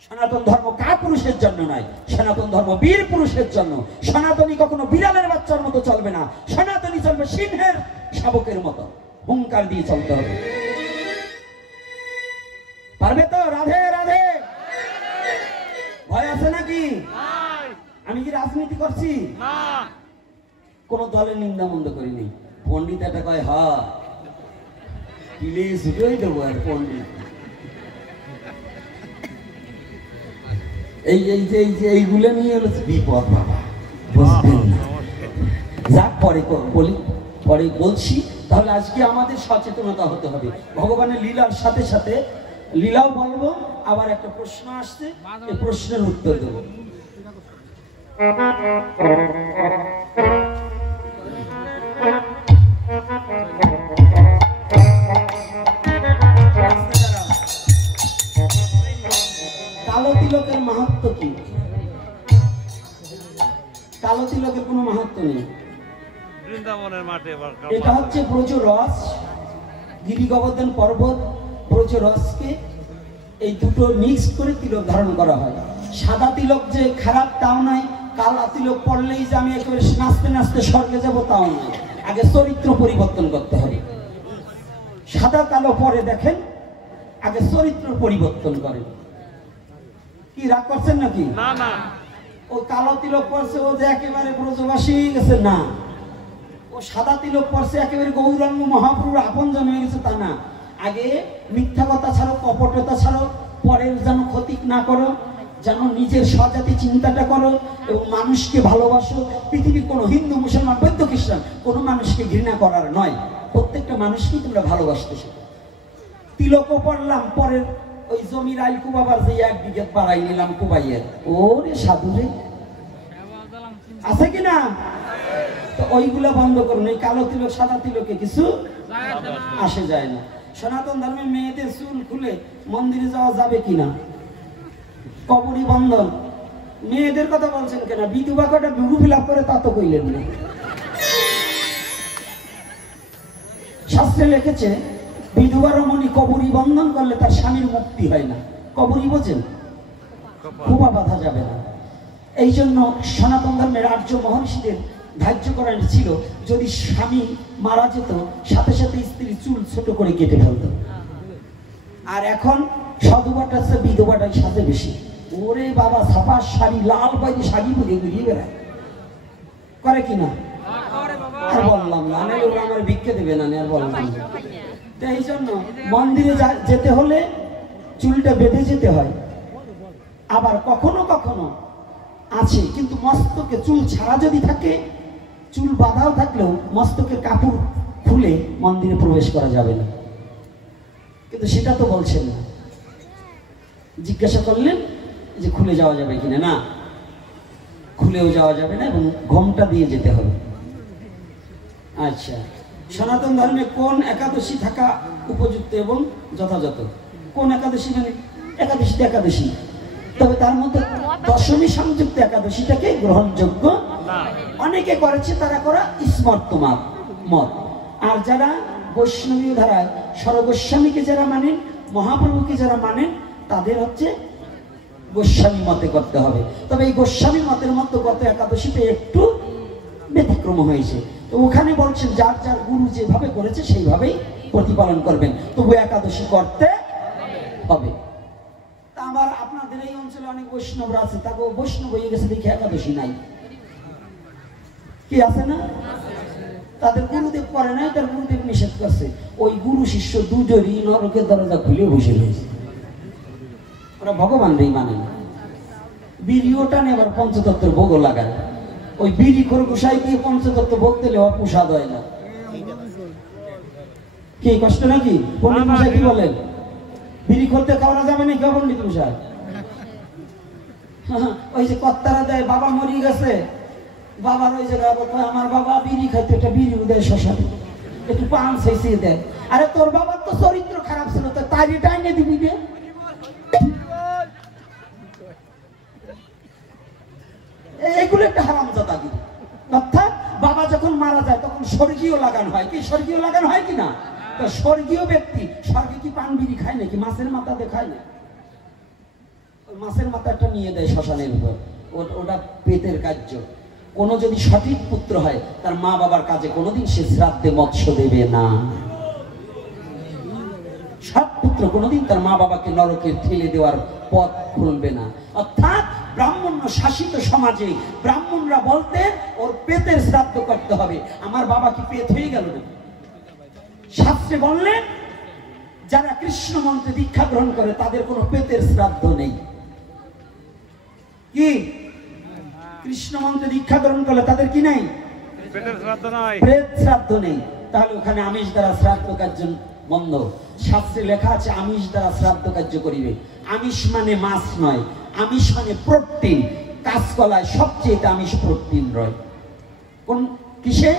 সনাতন ধর্ম কাপুরুষের জন্য নয়, সনাতন ধর্ম বীর পুরুষের জন্য। সনাতনী কখনো বিড়ালের বাচ্চার মতো চলবে না, সনাতনী চলবে সিংহের শাবকের মতো, হুঙ্কার দিয়ে চলতে হবে। পারবে তো? রাধে রাধে। ভয় আছে নাকি? আমি কি রাজনীতি করছি? না। কোন দলের নিন্দা মন্দ করিনি। পন্ডিত এটা কয়, হা প্লিজ উঠেই দেবো। আর পন্ডিত এইগুলো নিয়ে হলো বিপদ বাবা, বুঝবেন না। যাক, পরে বলি, পরে বলছি। তাহলে আজকে আমাদের সচেতনতা হতে হবে। ভগবানের লীলার সাথে সাথে লীলাও বলবো, আবার একটা প্রশ্ন আসছে, এই প্রশ্নের উত্তর দেবো। কালো তিলকের মাহাত্ম্য কি? কালো তিলকের কোনো মাহাত্ম্য নেই। বৃন্দাবনের মাঠে এটা হচ্ছে ব্রজ রস, গিরি গোবর্ধন পর্বত ব্রজ রসকে এই দুটো মিক্স করে তিলক ধারণ করা হয়। সাদা তিলক যে খারাপ তাও নয়, কালো তিলক পড়লেই যে আমি একেবারে নাচতে নাচতে স্বর্গে যাব তাও নয়। আগে চরিত্র পরিবর্তন করতে হবে। সাদা কালো পরে দেখেন, আগে চরিত্র পরিবর্তন করেন। কি রাগ করছেন নাকি? না না। ও কালো তিলক পড়ছে ও যে একেবারে ব্রজবাসী গেছে না, ও সাদা তিলক পড়ছে একেবারে গৌরাঙ্গ মহাপ্রভুর আপনজন হয়ে গেছে তা না। আগে মিথ্যা কথা ছাড়ো, কপটতা ছাড়ো, পরের যেন ক্ষতি না করো, যেন নিজের স্বজাতি চিন্তাটা করো এবং মানুষকে ভালোবাসো। পৃথিবীর কোনো হিন্দু, মুসলমান, বৌদ্ধ, খ্রিস্টান কোনো মানুষকে ঘৃণা করার নয়, প্রত্যেকটা মানুষকেই তোমরা ভালোবাসতে শেখো। তিলকও পড়লাম, পরের ওই জমির আইল কুবাবার যে 1 বিঘা বাড়াই নিলাম কুবাইয়ের, ওরে সাধু রে, আছে কিনা? তো ওইগুলো বন্ধ করুন। এই কালো তিলক সাদা তিলকে কিছু আসে যায় না। সনাতন ধর্মে মেয়েদের চুল খুলে মন্দিরে যাওয়া যাবে কিনা? কবরী বন্ধন। মেয়েদের কথা বলছেন কেন? বিধবা কটা বিহু ফিলাপ করে তা তো কইলেন না। শাস্ত্রে লিখেছে বিধবা রমণী কবরী বন্ধন করলে তার স্বামীর মুক্তি হয় না। কবরী বোঝেন? খোপা বাঁধা যাবে না। এই জন্য সনাতন ধর্মের আর্য মহর্ষিদের ধার্য করা ছিল, যদি স্বামী মারা যেত সাথে সাথে স্ত্রী চুল ছোট করে কেটে ফেলত। আর এখন সধবাটা হচ্ছে বিধবাটাই সাথে বেশি। ওরে বাবা, ছাপা শাড়ি, লাল বাইরে শাড়ি পরে ঘুরিয়ে বেড়ায়, করে কিনা? আর বললাম না, ওরা আমার ভিক্ষে দেবে না, আর বললাম না। তো এই জন্য মন্দিরে যেতে হলে চুলটা বেঁধে যেতে হয়। আবার কখনো কখনো আছে কিন্তু মস্তকে চুল ছাড়া যদি থাকে, চুল বাঁধাও থাকলেও মস্তকের কাপড় খুলে মন্দিরে প্রবেশ করা যাবে না। কিন্তু সেটা তো বলছেন না। জিজ্ঞাসা করলেন যে খুলে যাওয়া যাবে কিনা? না, খুলেও যাওয়া যাবে না এবং ঘোমটা দিয়ে যেতে হবে। আচ্ছা, সনাতন ধর্মে কোন একাদশী থাকা উপযুক্ত এবং যথাযথ? কোন একাদশী? মানে একাদশী তো একাদশী, তবে তার মধ্যে দশমী সংযুক্ত একাদশীটাকে গ্রহণযোগ্য। অনেকে করেছে, তারা করা স্মর্তমাপ মত। আর যারা বৈষ্ণবী ধারায় সর্বগোস্বামীকে যারা মানেন, মহাপ্রভুকে যারা মানেন, তাদের হচ্ছে গোস্বামী মতে করতে হবে। তবে এই গোস্বামী মতের মতো গত একাদশীতে একটু ব্যতিক্রম হয়েছে। তো ওখানে বলছেন যার যার গুরু যেভাবে করেছে সেইভাবেই প্রতিপালন করবেন, তবু একাদশী করতে হবে। তা আমার আপনাদের এই অঞ্চলে অনেক বৈষ্ণবরা আছে, তাকে বৈষ্ণব হয়ে গেছে দেখে একাদশী নাই, কি আছে না? তাদের গুরুদেব করে নাই, তার গুরুদেব নিষেধ করছে। ওই গুরু শিষ্য দুজনই নরকের দরজা খুলে বসে রয়েছে। ওরা ভগবানরাই মানে না। বিড়িও টানে, আবার পঞ্চতত্ত্বের ভোগও লাগায়। ওই বিড়ি খরগোশাই দিয়ে পঞ্চতত্ত্ব ভোগ দিলে প্রসাদ হয় না। কি কষ্ট নাকি? পণ্ডিত মশাই কি বলেন? বিড়ি করতে খাওয়া যাবে নাকি পণ্ডিত মশাই? ওই যে কর্তারা দেয়, বাবা মরিয়ে গেছে, বাবার ওই জায়গায় আমার বাবা বিড়ি খাইতে, একটা বিড়ি দেয় শ্মশানে, একটু পান শেষিয়ে দেয়। আরে তোর বাবার তো চরিত্র খারাপ ছিল, তো তাই টাইনে দিবি না? এগুলো একটা হারামজাদাগিরি। অর্থাৎ বাবা যখন মারা যায় তখন স্বর্গীয় লাগান হয়। কি স্বর্গীয় লাগান হয় কিনা? তো স্বর্গীয় ব্যক্তি স্বর্গে কি পান বিড়ি খায় নাকি? মাছের মাথা দেখায় না? মাছের মাথাটা নিয়ে দেয় শ্মশানের উপর, ওটা পেটের কার্য। কোনো যদি সঠিক পুত্র হয়, তার মা বাবার কাজে কোনোদিন সে শ্রাদ্ধে মৎস্য দেবে না। সৎ পুত্র কোনোদিন তার মা বাবাকে নরকে ঠেলে দেওয়ার পথ খুলবে না। অর্থাৎ ব্রাহ্মণ্য শাসিত সমাজে ব্রাহ্মণরা বলতেন ওর পেটের শ্রাদ্ধ করতে হবে। আমার বাবা কি পেট হয়ে গেল না? শাস্ত্রে বললেন যারা কৃষ্ণ মন্ত্রে দীক্ষা গ্রহণ করে তাদের কোনো পেটের শ্রাদ্ধ নেই। কি? কৃষ্ণ মন্ত্রে দীক্ষা গ্রহণ করলে তাদের কি নেই? পেটের শ্রাদ্ধ নাই, পেট শ্রাদ্ধ নেই। তাহলে ওখানে আমিষ দ্বারা শ্রাদ্ধ কার্য বন্ধ। শাস্ত্রে লেখা আছে আমিষ দ্বারা শ্রাদ্ধ কার্য করিবে। আমিষ মানে মাছ নয়, আমিষ মানে প্রোটিন। কাঁচকলায় সবচেয়ে আমিষ প্রোটিন রয়। কোন কিসে?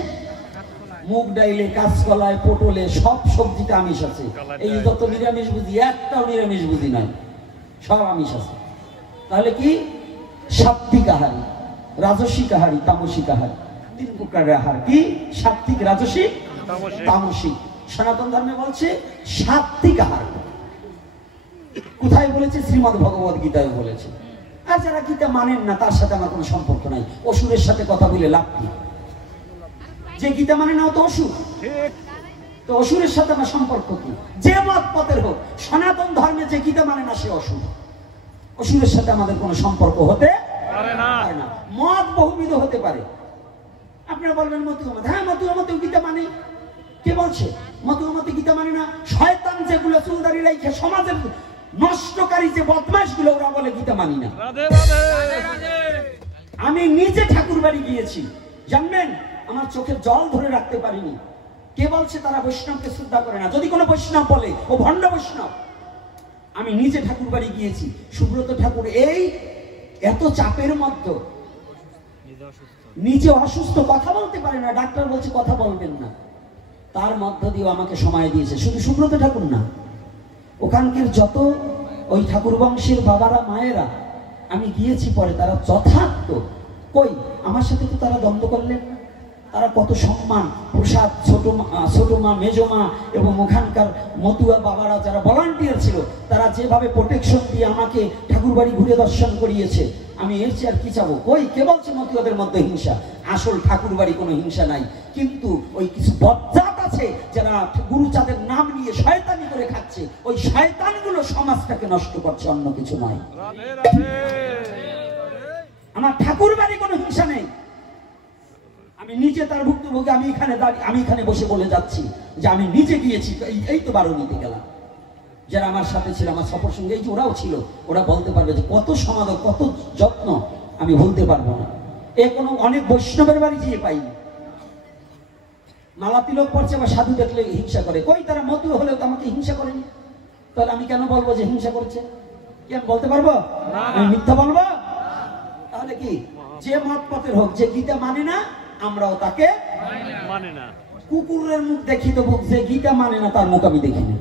মুগ ডাইলে, কাঁচকলায়, পটলে, সব সবজিতে আমিষ আছে। এই যত নিরামিষ বুঝি, একটাও নিরামিষ বুঝি নয়, সব আমিষ আছে। তাহলে কি? সাত্বিক আহার, রাজসিক আহারী, তামসিক আহার, তিন প্রকারের আহার। কি? সাত্বিক, রাজসিক, তামসিক। সনাতন ধর্মে বলছে সাত্বিক আহার। কোথায় বলেছে? শ্রীমদ্ ভগবত গীতায় বলেছে। আর যারা গীতা মানেন না তার সাথে আমার কোনো সম্পর্ক নাই। অসুরের সাথে কথা বলে লাভ কি? যে গীতা মানে না ও তো অসুর। তো অসুরের সাথে আমার সম্পর্ক কি? যে মত পথের হোক, সনাতন ধর্মে যে গীতা মানে না সে অসুর। অসুরের সাথে আমাদের কোনো সম্পর্ক হতে পারে না। মত বহুবিধ হতে পারে। আপনারা বলবেন মতু আহমদ, হ্যাঁ মতু আহমদ গীতা মানে। কে বলছে মতু আহমদ গীতা মানে না? শয়তান যেগুলো চুলদারি রাইখে সমাজের নষ্টকারী যে বদমাশগুলো ওরা বলে গীতা মানি না। রাধে রাধে। আমি নিজে ঠাকুর বাড়ি গিয়েছি, জানবেন আমার চোখে জল ধরে রাখতে পারিনি। কে বলছে তারা বৈষ্ণবকে শ্রদ্ধা করে না? যদি কোনো বৈষ্ণব বলে ও ভণ্ড বৈষ্ণব। আমি নিজে ঠাকুর বাড়ি গিয়েছি। সুব্রত ঠাকুর এই এত চাপের মধ্যে নিজে অসুস্থ, কথা বলতে পারে না, ডাক্তার বলছে কথা বলবেন না, তার মধ্য দিয়েও আমাকে সময় দিয়েছে। শুধু সুব্রত ঠাকুর না, ওখানকার যত ওই ঠাকুর বংশের বাবারা মায়েরা আমি গিয়েছি পরে, তারা যথার্থ কই আমার সাথে তো তারা দ্বন্দ্ব করলেন না। তারা কত সম্মান প্রসাদ, ছোট মা মেজ মা এবং ওখানকার মতুয়া বাবারা যারা ভলান্টিয়ার ছিল, তারা যেভাবে প্রোটেকশন দিয়ে আমাকে ঠাকুর বাড়ি ঘুরে দর্শন করিয়েছে, আমি এর চেয়ে আর কি চাবো? কই কে বলছে মতুয়াদের মধ্যে হিংসা? আসল ঠাকুর বাড়ি কোনো হিংসা নাই, কিন্তু ওই কিছু বজ্জাত আছে যারা গুরুচাঁদের নাম নিয়ে শয়তানি করে খাচ্ছে। ওই শয়তানগুলো সমাজটাকে নষ্ট করছে, অন্য কিছু নয়। রাধে রাধে। আমার ঠাকুর বাড়ি কোনো হিংসা নেই। আমি নিজে তার ভুক্তভোগী। আমি এখানে বসে বলে যাচ্ছি যে আমি নিজে গিয়েছি। এই তো বারণীতে গেলাম, যারা আমার সাথে ছিল, আমার সফর সঙ্গে এই যে ওরাও ছিল, ওরা বলতে পারবে যে কত সমাদর, কত যত্ন, আমি বলতে পারবো না। এ কোনো অনেক বৈষ্ণবের বাড়ি গিয়ে পাইনি। মালা তিলক পড়ছে বা সাধু দেখলে হিংসা করে, কই তারা মতু হলেও তো আমাকে হিংসা করেনি, তাহলে আমি কেন বলবো যে হিংসা করছে? কি আমি বলতে পারবো? আমি মিথ্যা বলবো? তাহলে কি যে মত পথের হোক, যে গীতা মানে না আমরাও তাকে মানে না। কুকুরের মুখ দেখি তো মুখ, যে গীতা মানে না তার মুখ আমি দেখিনি।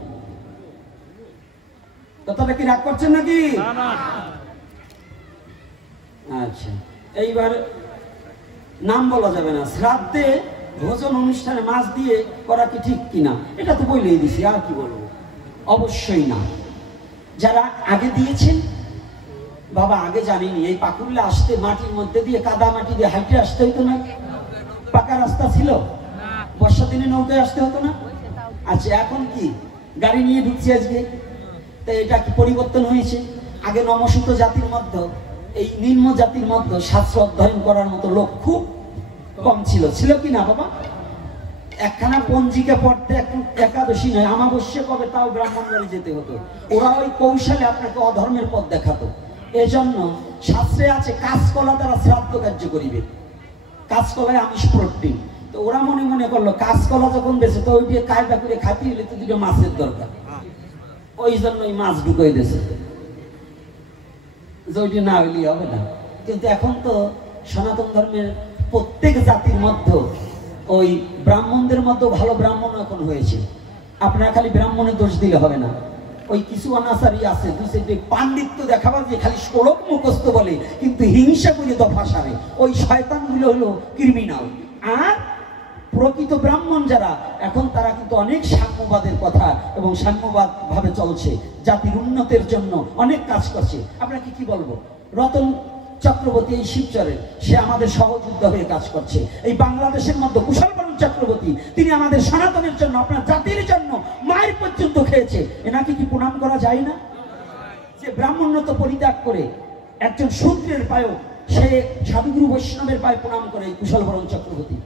কথাটা কি রাগ করছেন নাকি? না না। আচ্ছা, এইবার নাম বলা যাবে না। শ্রাদ্ধে ভোজন অনুষ্ঠানে মাছ দিয়ে করা কি ঠিক কিনা, এটা তো বলেই দিছি, আর কি বলবো? অবশ্যই না। যারা আগে দিয়েছেন, বাবা আগে জানিনি, এই পাকুড়লে আসতে মাটির মধ্যে দিয়ে কাদা মাটি দিয়ে হাইটে আসতে হতো না? পাকা রাস্তা ছিল? বর্ষা দিনে নৌকায় আসতে হতো না? আচ্ছা, এখন কি গাড়ি নিয়ে ঢুকছি আজকে? তো এটা কি পরিবর্তন হয়েছে? আগে নমস্কৃত জাতির মধ্যে, এই নিম্ন জাতির মধ্যে শাস্ত্র অধ্যয়ন করার মতো লোক খুব কম ছিল। ছিল কি না বাবা? একখানা পঞ্জিকা পড়তে একাদশী নয়, আমাবস্যা কবে তাও ব্রাহ্মণ বাড়ি যেতে হতো। ওরা ওই কৌশলে আপনাকে অধর্মের পথ দেখাতো। এজন্য শাস্ত্রে আছে কাঁচকলা দ্বারা শ্রাদ্ধ কার্য করিবে, কাঁচকলায় আমিষ প্রোটিন। তো ওরা মনে মনে করলো কাঁচকলা যখন বেছে, তো ওই দিয়ে কায়দা করে খাতি হলে তো দুটো মাছের দরকার, ওই জন্য ওই মাছ ঢুকাই দিয়েছে, যে ওইটি না হইলে হবে না। কিন্তু এখন তো সনাতন ধর্মের প্রত্যেক জাতির মধ্যে, ওই ব্রাহ্মণদের মধ্যে ভালো ব্রাহ্মণ এখন হয়েছে। আপনারা খালি ব্রাহ্মণের দোষ দিলে হবে না। ওই কিছু অনাচারী আছে, পাণ্ডিত্য দেখাবার যে খালি শ্লোক মুখস্থ বলে, কিন্তু হিংসা করে দফা সারে, ওই শয়তানগুলো হলো ক্রিমিনাল। আর প্রকৃত ব্রাহ্মণ যারা এখন, তারা কিন্তু অনেক সাম্যবাদের কথা এবং সাম্যবাদ ভাবে চলছে, জাতির উন্নতির জন্য অনেক কাজ করছে। আপনাকে কি বলবো? রতন চক্রবর্তী এই শিবচরের, সে আমাদের সহযোদ্ধা হয়ে কাজ করছে। এই বাংলাদেশের মধ্যে কুশলবরণ চক্রবর্তী, তিনি আমাদের সনাতনের জন্য, আপনার জাতির জন্য মায়ের পর্যন্ত খেয়েছে। এনাকে কি প্রণাম করা যায় না? যে ব্রাহ্মণ্যত পরিত্যাগ করে একজন শূদ্রের পায়েও সে সাধুগুরু বৈষ্ণবের পায়ে প্রণাম করে, এই কুশলবরণ চক্রবর্তী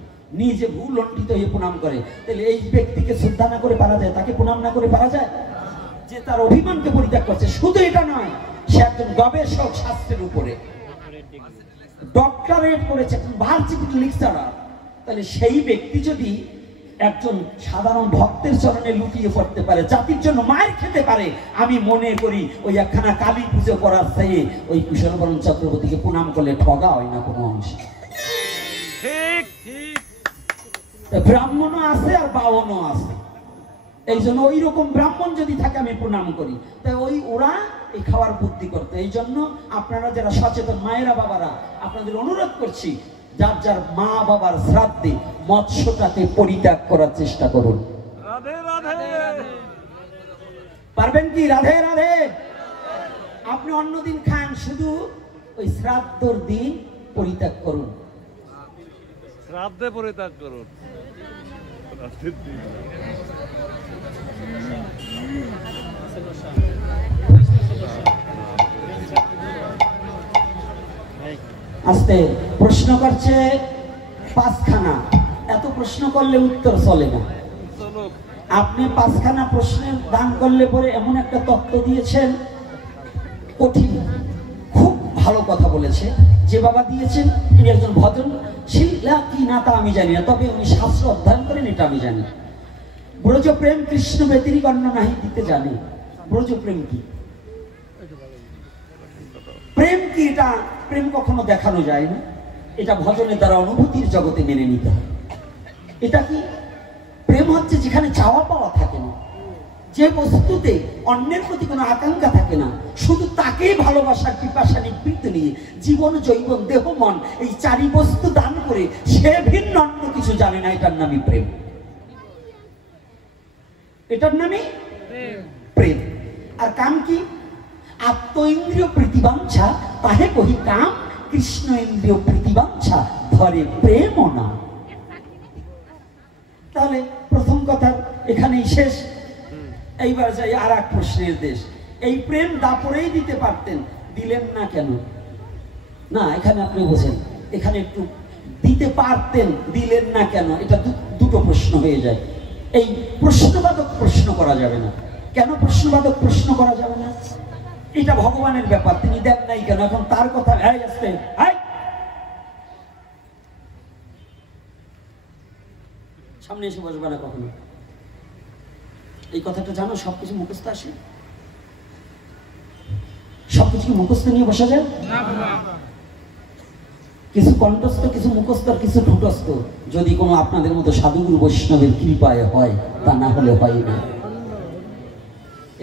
নিজে ভুল লণ্ঠিত হয়ে প্রণাম করে। তাহলে এই ব্যক্তিকে শ্রদ্ধা না করে পারা যায়? তাকে প্রণাম না করে পারা যায়? যে তার অভিমানকে পরিত্যাগ করছে। শুধু এটা নয়, সে একজন গবেষক, শাস্ত্রের উপরে ডক্টরেট করেছে, ভার্সিটি লেকচারার। তাহলে সেই ব্যক্তি যদি একজন সাধারণ ভক্তের চরণে লুটিয়ে পড়তে পারে, জাতির জন্য মায়ের খেতে পারে, আমি মনে করি ওই একখানা কালী পুজো করার চেয়ে ওই কুশলবরণ চক্রবর্তীকে প্রণাম করলে ঠগা হয় না কোনো অংশে। ঠিক ঠিক। ব্রাহ্মণও আছে আর বাওনও আছে। এই জন্য ওই রকম ব্রাহ্মণ যদি থাকে আমি প্রণাম করি। তাই ওরা এই খাওয়ার বুদ্ধি করতে। এই জন্য আপনারা যারা সচেতন মায়েরা বাবারা, আপনাদের অনুরোধ করছি, যার যার মা বাবার শ্রাদ্ধে মৎস্যটাকে পরিত্যাগ করার চেষ্টা করুন। রাধে রাধে। পারবেন কি? রাধে রাধে। আপনি অন্যদিন খান, শুধু ওই শ্রাদ্ধর দিন পরিত্যাগ করুন। শ্রাদ্ধে পরিত্যাগ করুন। আস্তে প্রশ্ন করছে পাঁচখানা, এত প্রশ্ন করলে উত্তর চলে না। আপনি পাঁচখানা প্রশ্নের দান করলে পরে এমন একটা তত্ত্ব দিয়েছেন কঠিন, খুব ভালো কথা বলেছে। যে বাবা দিয়েছেন তিনি একজন ভজনশীল কি না তা আমি জানি না, তবে উনি শাস্ত্র অধ্যয়ন করেন এটা আমি জানি। ব্রজ প্রেম কৃষ্ণ ব্যতিরিক অন্য নাহি দিতে জানে। ব্রজ প্রেম কি? প্রেম কি? এটা প্রেম কখনো দেখানো যায় না, এটা ভজনের দ্বারা অনুভূতির জগতে মেনে নিতে হয়। এটা কি? প্রেম হচ্ছে যেখানে চাওয়া পাওয়া থাকে না, যে বস্তুতে অন্যের প্রতি কোনো আকাঙ্ক্ষা থাকে না, শুধু তাকেই ভালোবাসার পিপাসা নিবৃত্ত নিয়ে জীবন, জৈবন, দেহ, মন এই চারি বস্তু দান করে সে ভিন্ন অন্য কিছু জানে না, এটার নামই প্রেম। এটার নামই প্রেম। আর কাম কি? আত্ম ইন্দ্রিয় প্রীতিবাঞ্ছা তাহে কহি কাম, কৃষ্ণ ইন্দ্রিয় প্রীতিবাঞ্ছা ধরে প্রেম না। তাহলে প্রথম কথা এখানেই শেষ। এইবার যাই আর এক প্রশ্নের দেশ। এই প্রেম দাপড়েই দিতে পারতেন, দিলেন না কেন? না, এখানে আপনি বোঝেন, এখানে একটু দিতে পারতেন, দিলেন না কেন, এটা দুটো প্রশ্ন হয়ে যায়। এই প্রশ্নবাদক প্রশ্ন করা যাবে না। কেন প্রশ্নবাদক প্রশ্ন করা যাবে না? এটা ভগবানের ব্যাপার, তিনি দেন নাই কেন? এখন তার কথা আসতে সামনে এসে বসবে না কখনো। এই কথাটা জানো, সবকিছু মুখস্থ আসে? সবকিছু মুখস্থ নিয়ে বসা যায়? কিছু কণ্ঠস্থ, কিছু মুখস্থ, কিছু ঠুটস্থ, যদি কোনো আপনাদের মতো সাধুগুরু বৈষ্ণবের কৃপায় হয়, তা না হলে হয় না।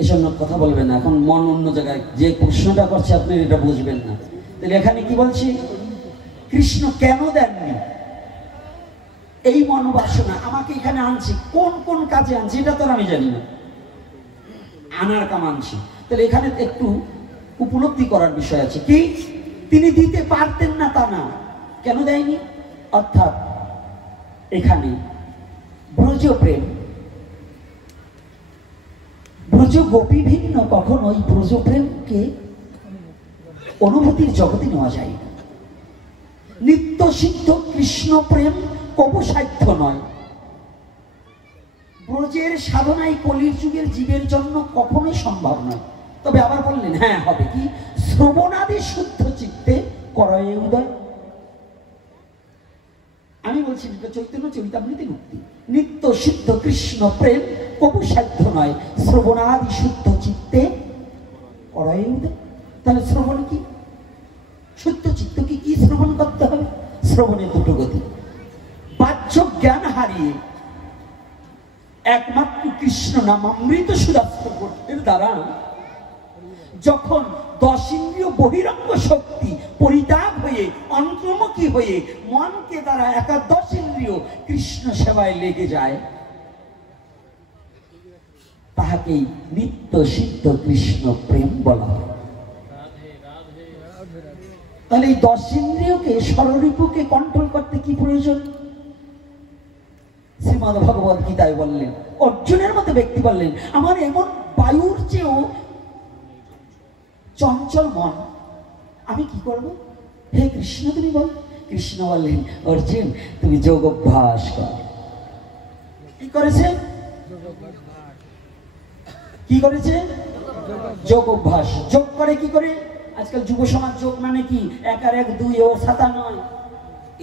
এসব কথা বলবেন না, এখন মন অন্য জায়গায়। যে প্রশ্নটা করছে আপনি এটা বুঝবেন না। তাহলে এখানে কি বলছি? কৃষ্ণ কেন দেননি? এই মনোবাসনা আমাকে এখানে আনছি, কোন কোন কাজে আনছি এটা তো আমি জানি না, আনার কাম আনছি। তাহলে এখানে একটু উপলব্ধি করার বিষয় আছে। কি? তিনি দিতে পারতেন না তা না, কেন দেয়নি? অর্থাৎ এখানে ব্রজ প্রেম, ব্রজ গোপী ভিন্ন, কখনো ওই ব্রজ প্রেমকে অনুভূতির জগতে নেওয়া যায় না। নিত্য সিদ্ধ কৃষ্ণ প্রেম কবু সাধ্য নয়। ব্রজের সাধনায় কলির যুগের জীবের জন্য কখনোই সম্ভব নয়। তবে আবার বললেন, হ্যাঁ হবে কি? শ্রবণাদি শুদ্ধ চিত্তে করয়ে উদয়। আমি বলছি এটা চৈতন্য চরিতামৃতের উক্তি। নিত্য সিদ্ধ কৃষ্ণ প্রেম কবু সাধ্য নয়, শ্রবণাদি শুদ্ধ চিত্তে করয়ে উদয়। তাহলে শ্রবণ কি? শুদ্ধ চিত্ত কি? কি শ্রবণ করতে হবে? শ্রবণের দুটো গতি। বাহ্য জ্ঞান হারিয়ে একমাত্র কৃষ্ণ নাম অমৃত সুধাস্ত্রের দ্বারা যখন 10 ইন্দ্রিয় বহিরঙ্গ শক্তি পরিত্যাগ হয়ে অন্তর্মুখী হয়ে মনকে দ্বারা একাদশ ইন্দ্রিয় কৃষ্ণ সেবায় লেগে যায়, তাহাকেই নিত্য সিদ্ধ কৃষ্ণ প্রেম বলা হয়। তাহলে এই 10 ইন্দ্রিয়কে, ষড়রিপুকে কন্ট্রোল করতে কি প্রয়োজন? শ্রীমদ্ ভগবদ গীতায় বললেন, অর্জুনের মতো ব্যক্তি বললেন, আমার এমন বায়ুর চেয়েও চঞ্চল মন, আমি কি করব? হে কৃষ্ণ তুমি বল। কৃষ্ণ বললেন, অর্জুন তুমি যোগ অভ্যাস করো। কি করেছে? কি করেছে? যোগ অভ্যাস। যোগ করে কি করে? আজকাল যুব সমাজ যোগ মানে কি? 1 আর 1 2 ও 7 নয়।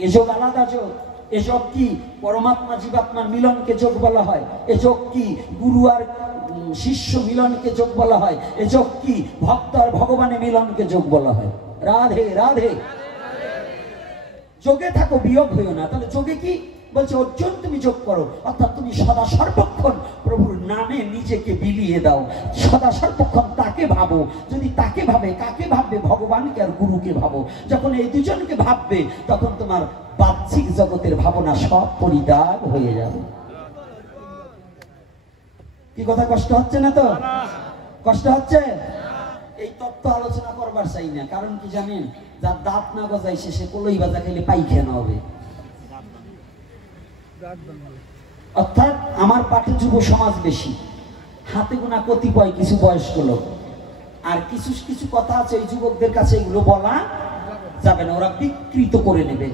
এ যোগ আলাদা যোগ। এ যোগ কি? পরমাত্মা জীবাত্মার মিলনকে যোগ বলা হয়। এ যোগ কি? গুরু আর শিষ্য মিলনকে যোগ বলা হয়। এ যোগ কি? ভক্ত আর ভগবানের মিলনকে যোগ বলা হয়। রাধে রাধে। যোগে থাকো, বিয়োগ হইও না। তাহলে যোগে কি বলছে? অর্জুন তুমি যোগ করো, অর্থাৎ তুমি সদা সর্বক্ষণ প্রভুর নামে নিজেকে বিলিয়ে দাও। সদা সর্বক্ষণ তাকে ভাবো। যদি তাকে ভাবে, কাকে ভাববে? ভগবানকে আর গুরুকে ভাবো। যখন এই দুজনকে ভাববে, তখন তোমার বাহ্যিক জগতের ভাবনা সব পরিত্যাগ হয়ে যাবে। কি কথা কষ্ট হচ্ছে না তো? কষ্ট হচ্ছে? এই তত্ত্ব আলোচনা করবার চাই না। কারণ কি জানেন? যার দাঁত না গজাইছে সে কলই বাজা খেলে পায়খানা হবে। অর্থাৎ আমার পাঠে যুব সমাজ বেশি, হাতে গোনা কতিপয় কিছু বয়স্ক লোক, আর কিছু কিছু কথা আছে ওই যুবকদের কাছে এগুলো বলা যাবে না, ওরা বিকৃত করে নেবে।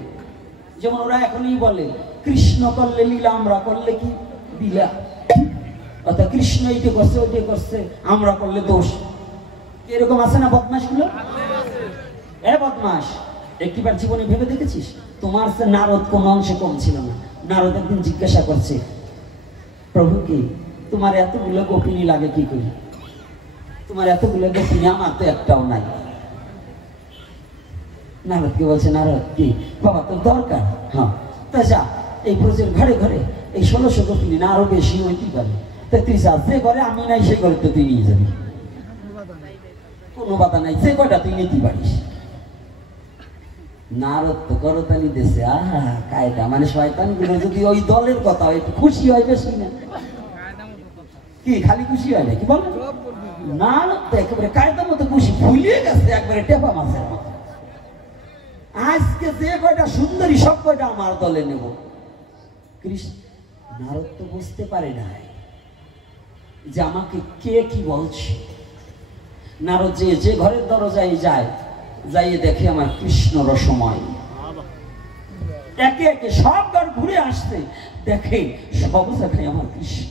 যেমন ওরা এখনই বলে কৃষ্ণ করলে লীলা, আমরা করলে কি লীলা। অর্থাৎ কৃষ্ণ এইটা করছে, ওইটা করছে, আমরা করলে দোষ। এরকম আছে না বদমাশগুলো? এ বদমাশ, একটিবার জীবনে ভেবে দেখেছিস তোমার সে নারদ কোন অংশে কম ছিল না? নারদ একদিন জিজ্ঞাসা করছে, প্রভু কি তোমার এতগুলো গোপিনী লাগে কি করি? তোমার এতগুলো গোপিনী, আমার তো একটাও নাই। নারদকে বলছে, নারদ কি বাবা তোর দরকার? হ্যাঁ, তা যা এই ব্রজের ঘরে ঘরে এই 1600 গোপিনী না আরো বেশি হইতে পারে, তা তুই যা, যে ঘরে আমি নাই সে ঘরে তো তুই নিয়ে যাবি, কোনো বাধা নাই, যে কয়টা তুই নিতে পারিস। নারদ তো করতালি দেশে, আহা কায়দা, মানে শয়তান গুলো যদি ওই দলের কথা হয় একটু খুশি হয় বেশি না, কি খালি খুশি হয় না কি বল? নারদ তো একেবারে কায়দা মতো খুশি, ফুলিয়ে গেছে একবারে টেপা মাছের মতো। আজকে যে কয়টা সুন্দরী সব কয়টা আমার দলে নেব। কৃষ্ণ নারদ তো বুঝতে পারে না যে আমাকে কে কি বলছে। নারদ যে ঘরের দরজায় যায়, যাইয়ে দেখে আমার কৃষ্ণ রসময়। একে একে সব ঘর ঘুরে আসতে দেখে সব জায়গায় আমার কৃষ্ণ।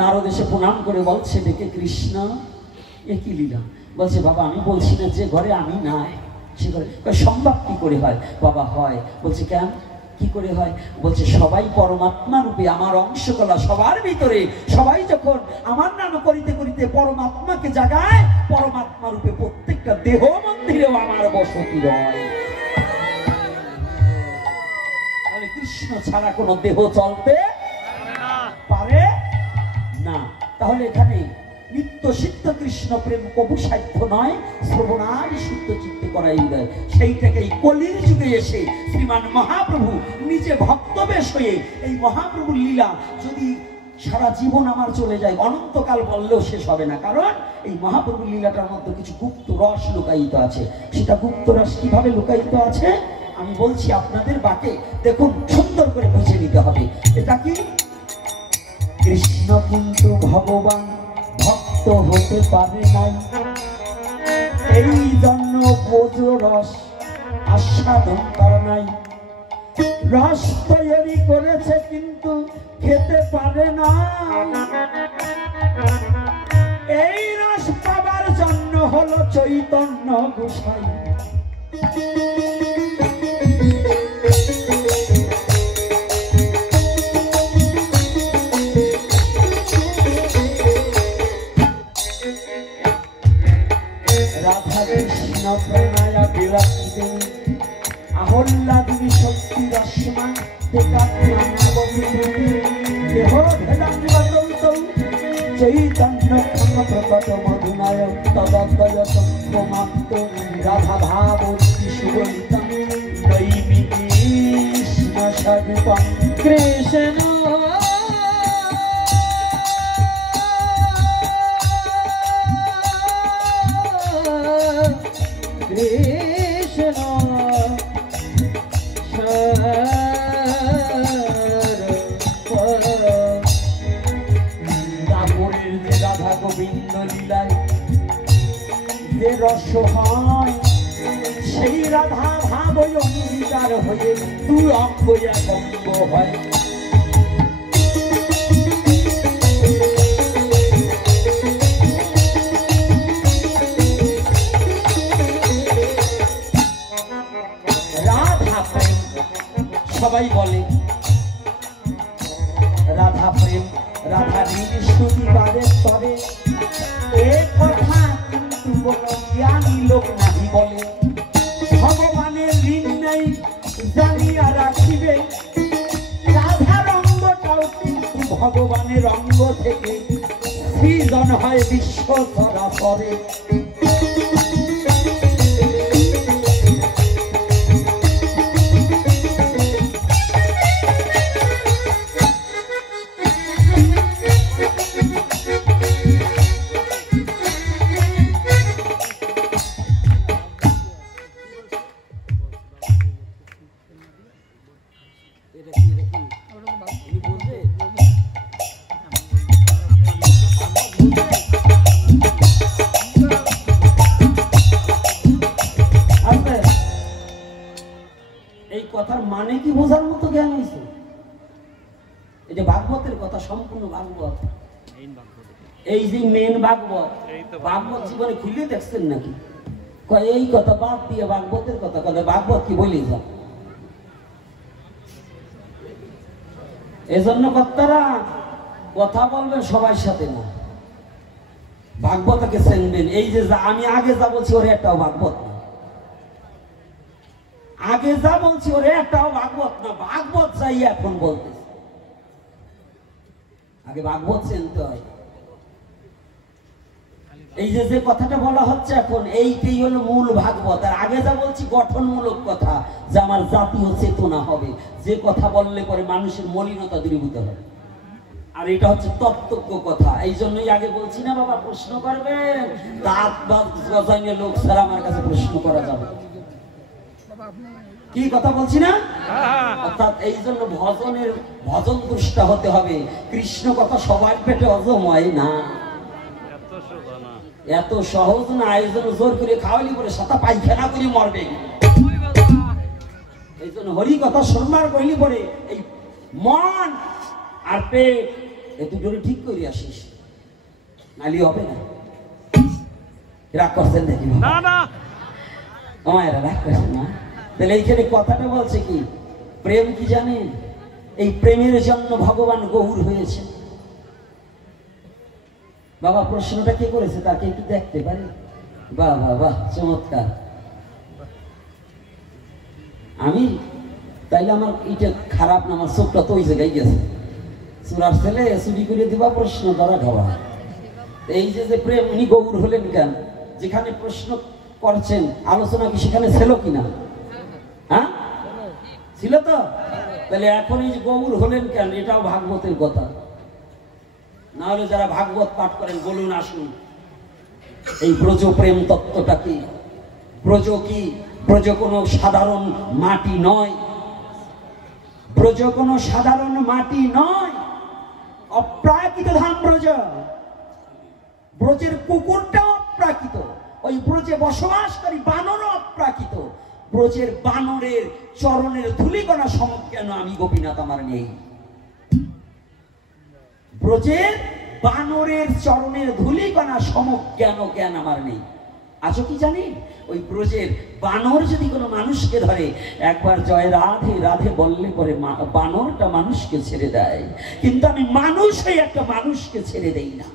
নারদ এসে প্রণাম করে বলছে, দেখে কৃষ্ণ এ কি লীলা? বলছে, বাবা আমি বলছি না যে ঘরে আমি নাই সে ঘরে। সম্ভব কি করে হয়? বাবা হয়। বলছে, কেন কি করে হয়? বলছে, সবাই পরমাত্মা রূপে আমার অংশকলা সবার ভিতরে, সবাই যখন আমার নাম করিতে করিতে পরমাত্মাকে জাগায়, পরমাত্মা রূপে প্রত্যেকটা দেহ মন্দিরেও আমার বসতি হয়। তাহলে কৃষ্ণ ছাড়া কোনো দেহ চলতে পারে না। তাহলে এখানে নিত্য সিদ্ধ কৃষ্ণ প্রেম কবু সাধ্য নয়, শ্রবণাদি শুদ্ধ চিত্তে করাই দেয়। সেইটাকে এই কলির যুগে এসে শ্রীমান মহাপ্রভু নিজে ভক্তবেশ হয়ে এই মহাপ্রভুর লীলা যদি সারা জীবন আমার চলে যায়, অনন্তকাল বললেও শেষ হবে না। কারণ এই মহাপ্রভুর লীলাটার মধ্যে কিছু গুপ্ত রস লুকায়িত আছে। সেটা গুপ্ত রস কিভাবে লুকায়িত আছে আমি বলছি আপনাদের বাকে, দেখুন সুন্দর করে বুঝে নিতে হবে। এটা কি? কৃষ্ণ কিন্তু ভগবান ভক্ত হতে পারে নাই, এই জন্য বোঝ রস আস্বাদন তার নাই। রস তৈরি করেছে কিন্তু খেতে পারে না, এই রস পাবার জন্য হলো চৈতন্য গোসাই। রাধা কৃষ্ণ প্রণয়া বিলাসিনী আহল্লাদিনী শক্তি রসমা দেহ ভেদাঙ্গতৌ চৈতন্য খঙ্গ প্রকট মধুনায় তদন্তয় সত্যমান্ত রাধা ভাবতি সুগলিতং নৈমি কৃষ্ণ স্বরূপং কৃষ্ণ রাধা গোবিন্দ লীলায় যে রস হয়, সেই রাধা ভাব অঙ্গীকার হয়ে দু অঙ্গ এক অঙ্গ হয়। রাধা প্রেম সবাই বলে, রাধা প্রেম রাধা ঋণী বাদে তরে, এ কথা কিন্তু কোনো জ্ঞানী লোক নাহি বলে। ভগবানের ঋণ নেই জানিয়া রাখিবে, রাধার অঙ্গটাও কিন্তু ভগবানের অঙ্গ থেকে সৃজন হয় বিশ্ব চরাচরে। এই কথার মানে কি বোঝার মতো জ্ঞান হয়েছে? এটা ভাগবতের কথা, সম্পূর্ণ ভাগবত। এই যে মেন ভাগবত, এই তো ভাগবত জীবনে খুলে দেখছেন নাকি? কয় এই কথা বাদ দিয়ে ভাগবতের কথা কথা, ভাগবত কি বলি যা। এজন্য কর্তারা কথা বলবেন সবার সাথে না, ভাগবতকে চিনবেন। এই যে আমি আগে যা বলছি ওরে একটাও ভাগবত না, আগে যা বলছি ওরে একটাও ভাগবত না, ভাগবত চাই এখন বলতেছি। আগে ভাগবত চিনতে হয়। এই যে কথাটা বলা হচ্ছে এখন, এইটাই হলো মূল ভাগবত। আর আগে যা বলছি গঠনমূলক কথা, যে আমার জাতীয় চেতনা হবে, যে কথা বললে পরে মানুষের মলিনতা দূরীভূত হবে। আর এটা হচ্ছে তত্ত্বজ্ঞ কথা। এই জন্যই আগে বলছি না বাবা, প্রশ্ন করবেন, দাঁত বাদ গজাইনে লোক ছাড়া আমার কাছে প্রশ্ন করা যাবে। কি কথা বলছি না? অর্থাৎ এই জন্য ভজন দুষ্টা হতে হবে। কৃষ্ণ কথা সবার পেটে হজম হয় না, এত সহজ না। এই জন্য জোর করে খাওয়ালি করে সাতা পায়খানা করে মরবে। এই জন্য হরি কথা সম্মান করলি পরে এই মন আর পেট এ দুটোরে ঠিক করে আসিস, নালি হবে না। রাগ করছেন দেখি না না আমার রাগ করছেন না? তাহলে এইখানে কথাটা বলছে কি, প্রেম কি জানেন? এই প্রেমের জন্য ভগবান গৌর হয়েছে। বাবা প্রশ্নটা কে করেছে তাকে একটু দেখতে পারি? বাহ বাহ বাহ, চমৎকার। আমি তাইলে আমার এটা খারাপ না, আমার চোখটা তো ওই জায়গায় গেছে। চুরার ছেলে চুরি করে দিবা, প্রশ্ন ধরা খাওয়া। এই যে প্রেম, উনি গৌর হলেন কেন? যেখানে প্রশ্ন করছেন আলোচনা কি সেখানে ছিল কিনা? হ্যাঁ ছিল তো। তাহলে এখন এই যে গৌর হলেন কেন, এটাও ভাগবতের কথা। না হলে যারা ভাগবত পাঠ করেন বলুন আসুন, এই ব্রজ প্রেম তত্ত্বটা কি? ব্রজ কি? ব্রজ কোনো সাধারণ মাটি নয়, ব্রজ কোনো সাধারণ মাটি নয়, অপ্রাকৃত ধাম ব্রজ। ব্রজের কুকুরটাও অপ্রাকৃত, ওই ব্রজে বসবাসকারী বানরও অপ্রাকৃত। ব্রজের বানরের চরণের ধূলিকণা সমজ্ঞান আমি গোপীনাথ আমার নেই। ব্রজের বানরের চরণের ধূলিকণা সমজ্ঞান জ্ঞান আমার নেই। আছো কি জানি? ওই ব্রজের বানর যদি কোনো মানুষকে ধরে, একবার জয় রাধে রাধে বললে পরে বানরটা মানুষকে ছেড়ে দেয়, কিন্তু আমি মানুষ হয়ে একটা মানুষকে ছেড়ে দেই না।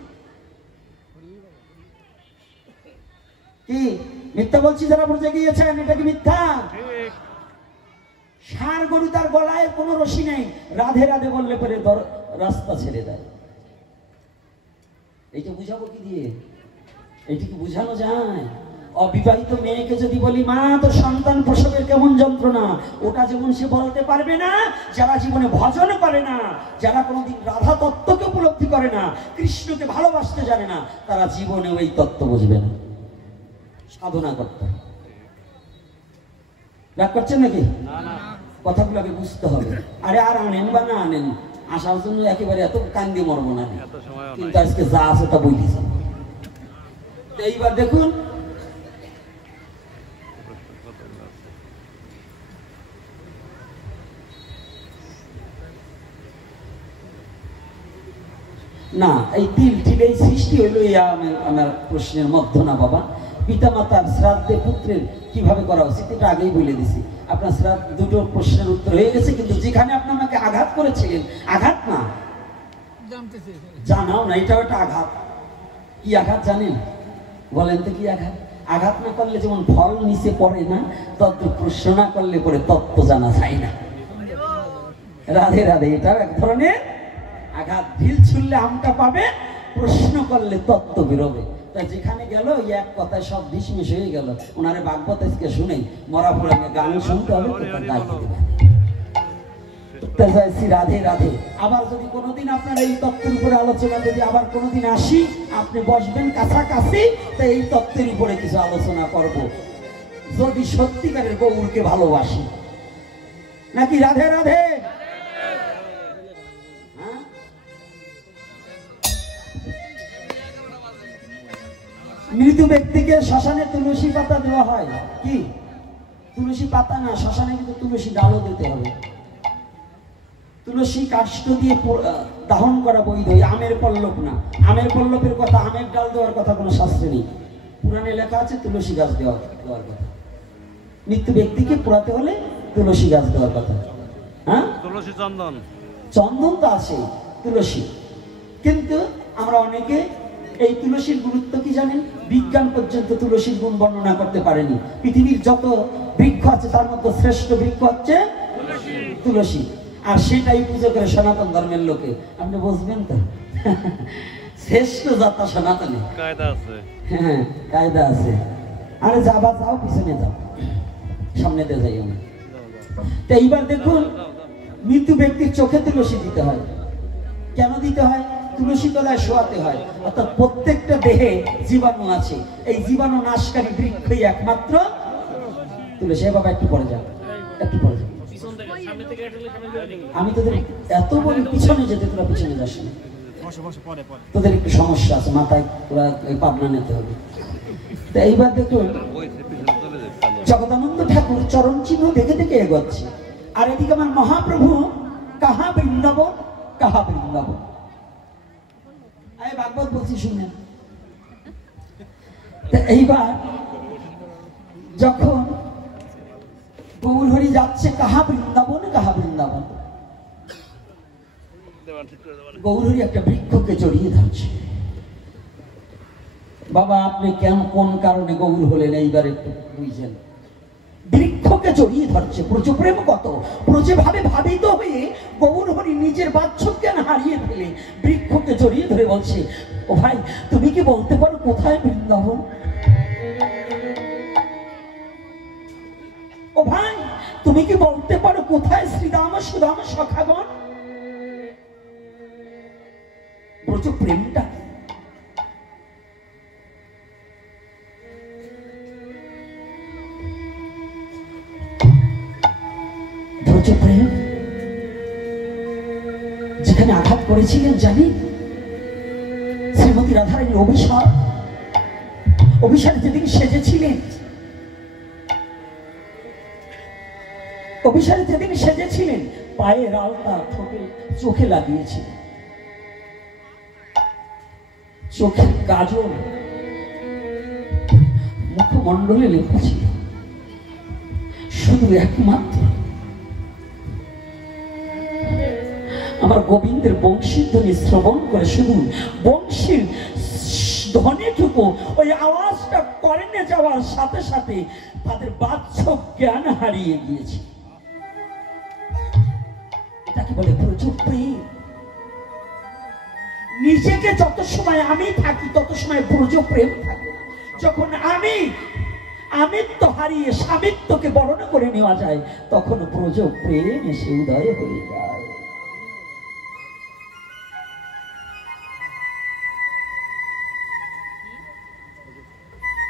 কি মিথ্যা বলছি? যারা ব্রজে গিয়েছেন এটা কি মিথ্যা? ষাঁড় গরু তার গলায় কোনো রশি নেই, রাধে রাধে বললে পরে রাস্তা ছেড়ে দেয়। এইটা বুঝাবো কি দিয়ে? এইটা কি বুঝানো যায়? অবিবাহিত মেয়েকে যদি বলি মা তোর সন্তান প্রসবের কেমন যন্ত্রণা, ওটা যেমন সে বলতে পারবে না। যারা জীবনে ভজন করে না, যারা কোনোদিন রাধা তত্ত্বকে উপলব্ধি করে না, কৃষ্ণকে ভালোবাসতে জানে না, তারা জীবনে ওই তত্ত্ব বুঝবে না। সাধনা করতে রাগ করছেন নাকি? কথাগুলোকে বুঝতে হবে। আরে আর আনেন বা না আনেন, আসার জন্য একেবারে এত কান্দি মরবো না, কিন্তু আজকে যা আছে তা বইতেছে। এইবার দেখুন, না এই তিল এই সৃষ্টি হইল আমার প্রশ্নের মধ্য না বাবা। পিতামাতার শ্রাদ্ধে পুত্রের কিভাবে করা উচিত এটা আগেই বলে দিছি। আপনার শ্রাদ্ধ দুটো প্রশ্নের উত্তর হয়ে গেছে, কিন্তু যেখানে আপনি আমাকে আঘাত করেছিলেন, আঘাত না জানাও না, এটাও একটা আঘাত। কি আঘাত জানেন? বলেন তো কি আঘাত? আঘাত না করলে যেমন ফল নিচে পড়ে না, তত্ত্ব প্রশ্ন না করলে পরে তত্ত্ব জানা যায় না। রাধে রাধে, এটাও এক ধরনের আঘাত। ঢিল ছুড়লে আমটা পাবে, প্রশ্ন করলে তত্ত্ব বেরোবে। তাই যেখানে গেল এক কথায় সব ডিসমিস হয়ে গেল। ওনারে ভাগবত আজকে শুনেই মরা পুরাণে গান শুনতে হবে, রাধে রাধে। আবার যদি কোনোদিন আপনার এই তত্ত্বের উপরে আলোচনা যদি আবার কোনোদিন আসি, আপনি বসবেন কাছাকাছি, তাই এই তত্ত্বের উপরে কিছু আলোচনা করব, যদি সত্যিকারের গৌরকে ভালোবাসি নাকি। রাধে রাধে। মৃত ব্যক্তিকে শ্মশানে তুলসী পাতা দেওয়া হয়। কি তুলসী পাতা না, শ্মশানে কিন্তু তুলসী ডালও দিতে হবে। তুলসী কাষ্ঠ দিয়ে দাহন করা বৈধ, আমের পল্লব না। আমের পল্লবের কথা, আমের ডাল দেওয়ার কথা কোনো শাস্ত্রে নেই। পুরাণে লেখা আছে তুলসী গাছ দেওয়ার কথা। মৃত্যু ব্যক্তিকে পোড়াতে হলে তুলসী গাছ দেওয়ার কথা। হ্যাঁ, তুলসী চন্দন, চন্দন তো আছে, তুলসী। কিন্তু আমরা অনেকে এই তুলসীর গুরুত্ব কি জানেন? বিজ্ঞান পর্যন্ত তুলসীর গুণ বর্ণনা করতে পারেনি। পৃথিবীর যত বৃক্ষ আছে তার মধ্যে শ্রেষ্ঠ বৃক্ষ হচ্ছে তুলসী, আর সেটাই পুজো করে সনাতন ধর্মের লোকে। আপনি বুঝবেন তো, শ্রেষ্ঠ যাত্রা সনাতনে কায়দা আছে। হ্যাঁ, কায়দা আছে। আরে যাবা যাও, পিছনে যাও, সামনেতে যাই আমি। তো এইবার দেখুন, মৃত্যু ব্যক্তির চোখে তুলসী দিতে হয়। কেন দিতে হয়? তুলসী তলায় শোয়াতে হয়। অর্থাৎ প্রত্যেকটা দেহে জীবাণু আছে, এই জীবাণু নাশকারী বৃক্ষই একমাত্র তুলসী। বাবা একটু পরে যাও, একটু পরে যাও। আমি তোদের এত বলি পিছনে যেতে, তোরা পিছনে যাস না, তোদের একটু সমস্যা আছে, মাথায় তোরা পাবনা নিতে হবে। তো এইবার দেখুন, জগদানন্দ ঠাকুর চরণ চিহ্ন দেখে দেখে এগোচ্ছে, আর এদিকে আমার মহাপ্রভু কাহা বৃন্দাবন, কাহা বৃন্দাবন। আমি ভাগবত বলছি শুনে। এইবার যখন গৌর হরি যাচ্ছে কাহা বৃন্দাবন, কাহা বৃন্দাবন, গৌর হরি একটা বৃক্ষকে জড়িয়ে ধরছে। বাবা আপনি কেন, কোন কারণে গৌর হলেন এইবার একটু বুঝছেন? বৃক্ষকে জড়িয়ে ধরছে। ব্রজপ্রেম কত ব্রজে ভাবে ভাবিত হয়ে গৌর হরি নিজের বাহ্যজ্ঞান জ্ঞান হারিয়ে ফেলে বৃক্ষকে জড়িয়ে ধরে বলছে, ও ভাই তুমি কি বলতে পারো কোথায় বৃন্দাবন? ও ভাই তুমি কি বলতে পারো কোথায় শ্রীদাম সুদাম সখাগণ? ব্রজপ্রেমটা ব্রজপ্রেম যেখানে আঘাত করেছিলেন জানি শ্রীমতী রাধারানীর অভিশাপ। অভিশাপ যেদিন সেজেছিলেন, অভিশাপে যেদিন সেজেছিলেন পায়ের আলতা ঠোঁটে চোখে লাগিয়েছিলেন, চোখের কাজল মুখমণ্ডলে লেখেছিল। শুধু একমাত্র আমার গোবিন্দের বংশীর ধ্বনি শ্রবণ করে, শুধু বংশীর ধ্বনিটুকু ওই আওয়াজটা কর্ণে যাওয়ার সাথে সাথে তাদের বাহ্য জ্ঞান হারিয়ে গিয়েছে। এটাকে বলে ব্রজপ্রেম। নিজেকে যত সময় আমি থাকি তত সময় ব্রজপ্রেম থাকে না। যখন আমিত্ব হারিয়ে স্বামিত্বকে বরণ করে নেওয়া যায় তখন ব্রজপ্রেম এসে উদয় হয়ে যায়।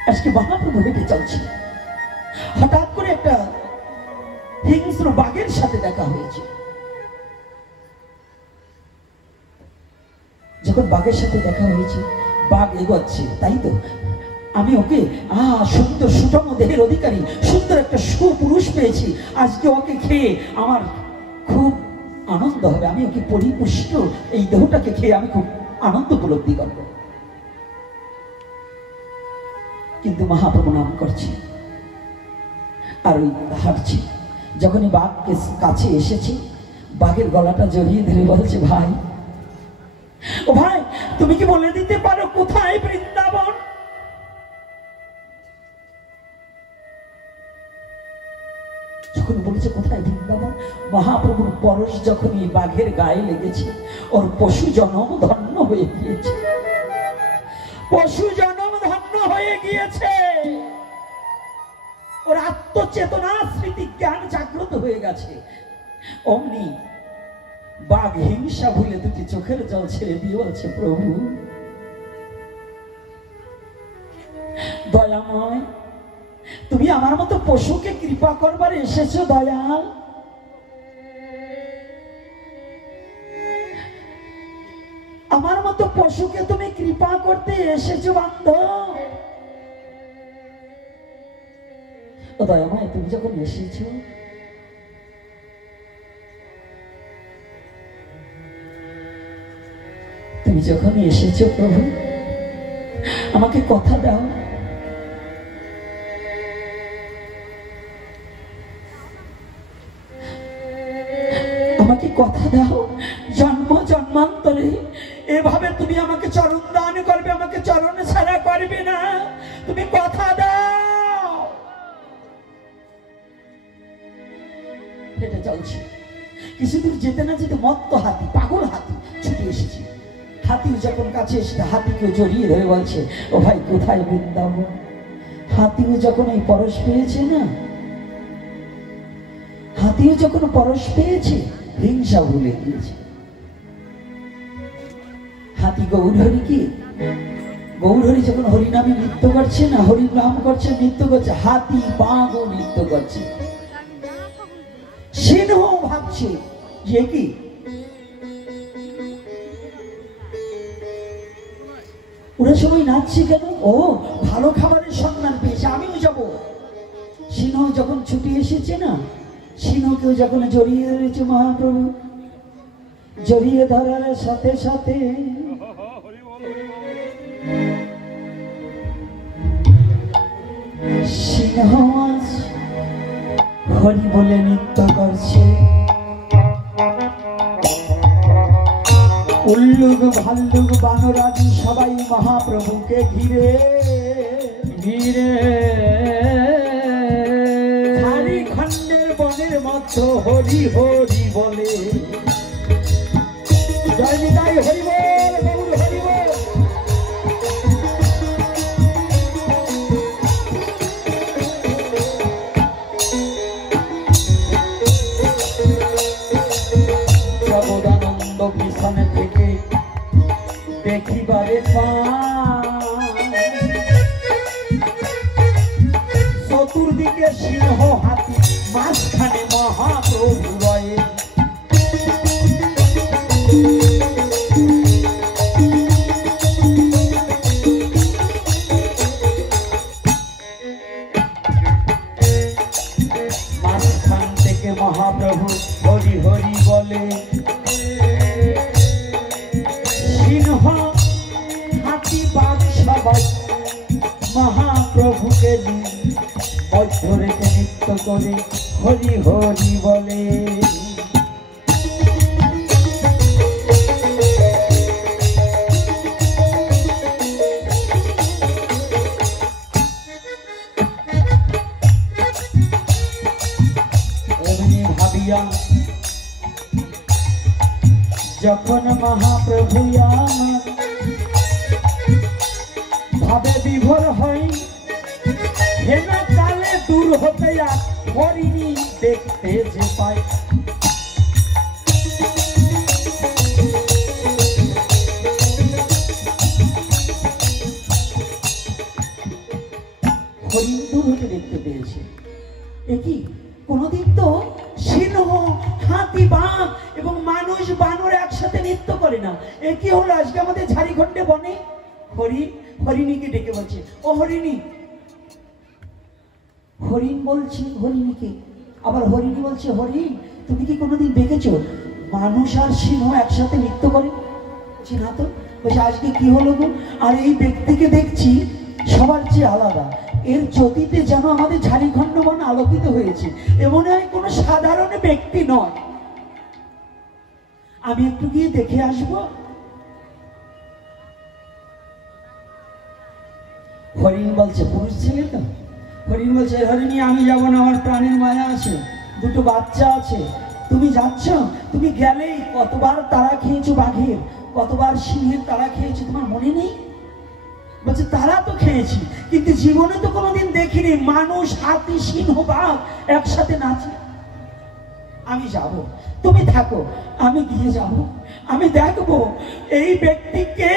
আজকে মহাপ্রভু হেঁটে চলছে, হঠাৎ করে একটা হিংস্র বাঘের সাথে দেখা হয়েছে। যখন বাঘের সাথে দেখা হয়েছে, বাঘ এগোচ্ছে, তাই তো আমি ওকে সুন্দর সুষম দেহের অধিকারী সুন্দর একটা সুপুরুষ পেয়েছি, আজকে ওকে খেয়ে আমার খুব আনন্দ হবে, আমি ওকে পরিপুষ্ট এই দেহটাকে খেয়ে আমি খুব আনন্দ উপলব্ধি করবো। কিন্তু মহাপ্রভু নাম করছে আর ওই হাঁটছে। যখনই বাঘকে কাছে এসেছে, বাঘের গলাটা জড়িয়ে ধরে বলছে, ভাই ও ভাই তুমি কি বলে দিতে পারো কোথায় বৃন্দাবন? যখন বলেছে কোথায় বৃন্দাবন, মহাপ্রভুর পরশ যখন এই বাঘের গায়ে লেগেছে, ওর পশু জনম ধন্য হয়ে গিয়েছে, পশু জনম ধন্য হয়ে গিয়েছে। ওর আত্মচেতনা স্মৃতি জ্ঞান জাগ্রত হয়ে গেছে। অমনি বাঘ হিংসা ভুলে দুটি চোখের জল ছেড়ে দিয়ে বলছে, প্রভু দয়াময়, তুমি আমার মতো পশুকে কৃপা করবার এসেছো দয়াল। আমার মতো পশুকে তুমি কৃপা করতে এসেছো বান্ধব। দয়াময় তুমি যখন এসেছো যখনই এসেছো প্রভু, আমাকে কথা দাও, আমাকে কথা দাও, জন্ম জন্মান্তরে এভাবে তুমি আমাকে চরণ দান করবে, আমাকে চরণ ছাড়া করবে না, তুমি কথা দাও। হেঁটে চলছি, কিছুদূর যেতে না যেতে মত্ত হাতি, পাগল হাতি ছুটে এসেছে। হাতিও যখন কাছে এসে হাতিকে জড়িয়ে ধরে বলছে, ও ভাই কোথায় বৃন্দাবন? হাতিও যখন এই পরশ পেয়েছে না, হাতিও যখন পরশ পেয়েছে, হিংসা ভুলে গিয়েছে। হাতি গৌরহরি কি, গৌরহরি যখন হরিনামে নৃত্য করছে না, হরি নাম করছে, নৃত্য করছে, হাতি বাঘও নৃত্য করছে। সিংহ ভাবছে যে কি ওরা সবাই নাচছে কেন? ও ভালো খাবারের সন্ধান পেয়েছে, আমিও যাব। সিংহ যখন ছুটে এসেছে না, সিংহকেও যখন জড়িয়ে ধরেছে মহাপ্রভু, জড়িয়ে ধরার সাথে সাথে সিংহ আজ হরি বলে নৃত্য করছে। উল্লুক ভাল্লুক বানরাজি সবাই মহাপ্রভুকে ঘিরে ঘিরে ঝাড়খণ্ডের বনের মধ্যে হরি হরি বলে। জয় নিতাই হরি বল, গৌর হরি বল। জগদানন্দ পিছনে থেকে দেখিবারে চতুর্দিকে সিংহ হাতি, মাঝখানে মহাপ্রভু রয়ে। মাঝখান থেকে মহাপ্রভু হরি হরি বলে। সিংহ হাতি বাঘ সবাই মহাপ্রভুকে মধ্য রেখে নৃত্য করে হরি হরি বলে। এমনি ভাবিয়া যখন মহাপ্রভু আমার ভাবে বিভোর হই, হেনা কালে দূর হতে হরিণী দেখতে যে পাই। হরিণ দূর হতে দেখতে পেয়েছে। একই কোনদিন তো সিংহ হাতি বাঘ এবং মানুষ বানর একসাথে নৃত্য করে না। একই হলো আজকে আমাদের ঝাড়খণ্ডে বনে হরিণ হরিণীকে ডেকে বলছে, ও হরিণী। হরিণ বলছে হরিণীকে, আবার হরিণী বলছে, হরিণ তুমি কি কোনোদিন দেখেছো মানুষ আর সিংহ একসাথে নৃত্য করে? না তো। বলছে আজকে কি হলো গো? আর এই ব্যক্তিকে দেখছি সবার চেয়ে আলাদা, এর জ্যোতিতে যেন আমাদের ঝাড়খণ্ড বন আলোকিত হয়েছে, এমন হয় কোনো সাধারণ ব্যক্তি নয়। আমি একটু গিয়ে দেখে আসবো। হরিণ বলছে, পুরুষ ছেলে তো? হরিণ বলছে, হরিণী আমি যাবো না, আমার প্রাণের মায়া আছে, দুটো বাচ্চা আছে। তুমি যাচ্ছ, তুমি গেলেই কতবার তারা খেয়েছো বাঘের, কতবার সিংহের তারা খেয়েছো, তোমার মনে নেই? বলছে তারা তো খেয়েছি, কিন্তু জীবনে তো কোনোদিন দেখিনি মানুষ হাতি সিংহ বাঘ একসাথে নাচে। আমি যাব, তুমি থাকো, আমি গিয়ে যাব, আমি দেখবো এই ব্যক্তিকে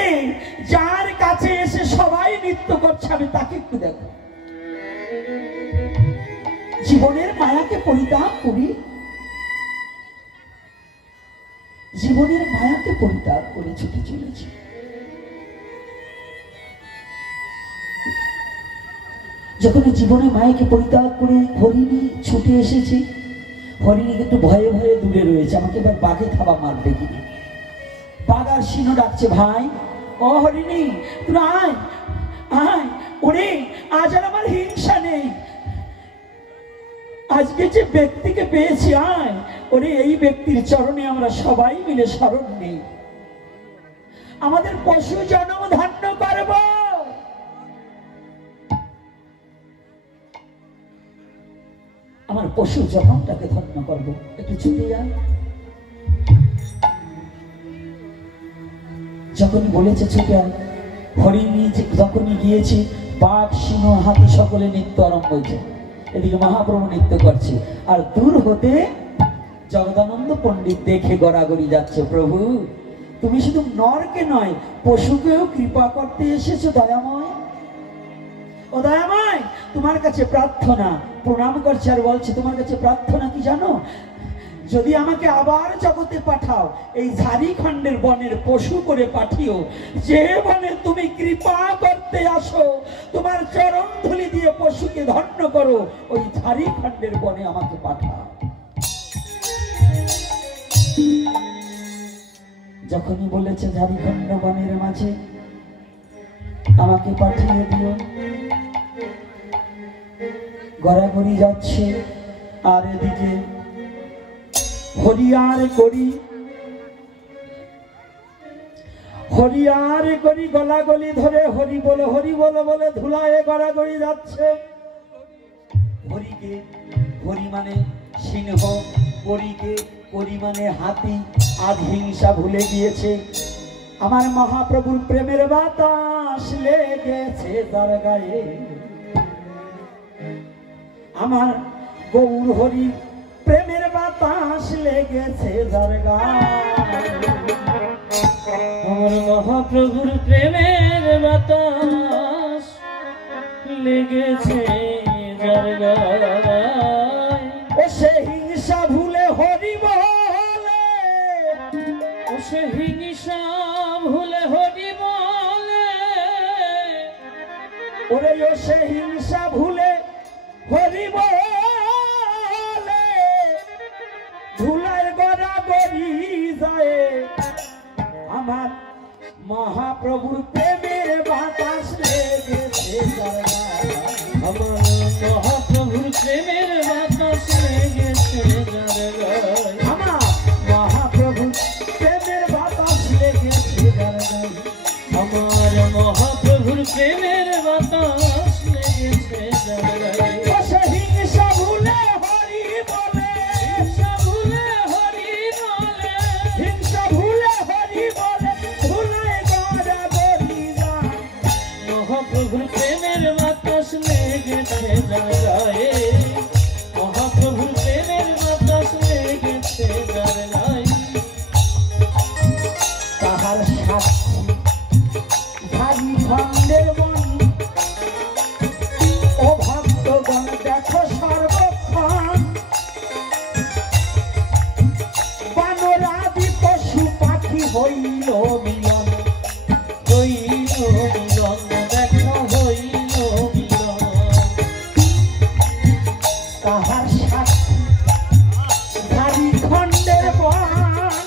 যার কাছে এসে সবাই নৃত্য করছে, আমি তাকে একটু দেখো। জীবনের মায়াকে পরিত্যাগ করি, জীবনের মায়াকে পরিত্যাগ করে ছুটে চলেছি। যখন জীবনের মায়াকে পরিত্যাগ করে হরিণী ছুটে এসেছে, হরিণী একটু ভয়ে ভয়ে দূরে রয়েছে, আমাকে এবার বাঘে থাবা মারবে কিনা। বাঘ আর এবার সিংহ ডাকছে, ভাই ও হরিণী তুই আয় আয়। ওরে আজ আর আমার হিংসা নেই, আজকে যে ব্যক্তিকে পেয়েছি আয়। ওরে এই ব্যক্তির চরণে আমরা সবাই মিলে শরণ নেই, আমাদের পশু জন্ম ধান্য করব। আমার পশু জন্মটাকে ধন্য করব। একটু ছুটে আয়। যখনই বলেছে ছুটে আয়, হরিণী যখনই গিয়েছি, বাঘ সিংহ হাতি সকলে নৃত্য আরম্ভ হয়েছে। এদিকে মহাপ্রভু নৃত্য করছে, আর দূর হতে জগদানন্দ পণ্ডিত দেখে গড়াগড়ি যাচ্ছে। প্রভু তুমি শুধু নরকে নয় পশুকেও কৃপা করতে এসেছো দয়াময়। ও দয়াময়, তোমার কাছে প্রার্থনা। প্রণাম করছে আর বলছে, তোমার কাছে প্রার্থনা কি জানো? যদি আমাকে আবার জগতে পাঠাও, এই ঝাড়িখণ্ডের বনের পশু করে পাঠিও। যে বনে তুমি কৃপা করতে আসো, তোমার চরণ ধুলি দিয়ে পশুকে ধন্য করো, ওই ঝাড়িখণ্ডের বনে আমাকে পাঠাও। যখনই বলেছে ঝাড়িখণ্ড বনের মাঝে আমাকে পাঠিয়ে দিও, গড়াগড়ি যাচ্ছে। আর এদিকে হরিয়ার করি গলাগলি ধরে হরি বলো বলে ধুলায় গড়াগড়ি যাচ্ছে। হরিকে হরি মানে সিংহ, করিকে করি মানে হাতি। আজ হিংসা ভুলে গিয়েছে, আমার মহাপ্রভুর প্রেমের বাতাস লেগেছে তার গায়ে। আমার গৌর হরি প্রেমের বাতাস লেগেছে যার গায়ে। আমার মহাপ্রভুর প্রেমের বাতাস লেগেছে যার গায়ে। ও সে হিংসা ভুলে হরি বলে, ও সে হিংসা ভুলে হরি বলে। ওরে ও সে হিংসা ভুলে হরি বলে, ধুলায় গড়াগড়ি যায়। আমার মহাপ্রভুর প্রেমের বাতাস লেগেছে যার গায়ে। আমার মহাপ্রভুর প্রেমের বাতাস লেগেছে যার গায়ে। আমার মহাপ্রভুর প্রেমের বাতাস লেগেছে যার গায়ে। আমার মহাপ্রভুর প্রেমের বাতাস লেগেছে যার গায়ে। ও সে হিংসা ভুলে হরি বলে, হিংসা ভুলে হরি বলে, হিংসা ভুলে হরি বলে, ধুলায় গড়াগড়ি যায়। মহাপ্রভুর প্রেমের বাতাস লেগেছে যার গায়ে। মহাপ্রভুর প্রেমের বাতাস লেগেছে যার গায়ে। তাহার সাক্ষী ঝাড়িখণ্ডের বন, ও ভক্তগণ দেখো সর্বক্ষণ। বানরাদি পশু পাখি হইল মিলন, হইল মিলন, দেখো হইল মিলন। তাহার সাক্ষী ঝাড়িখণ্ডের বন।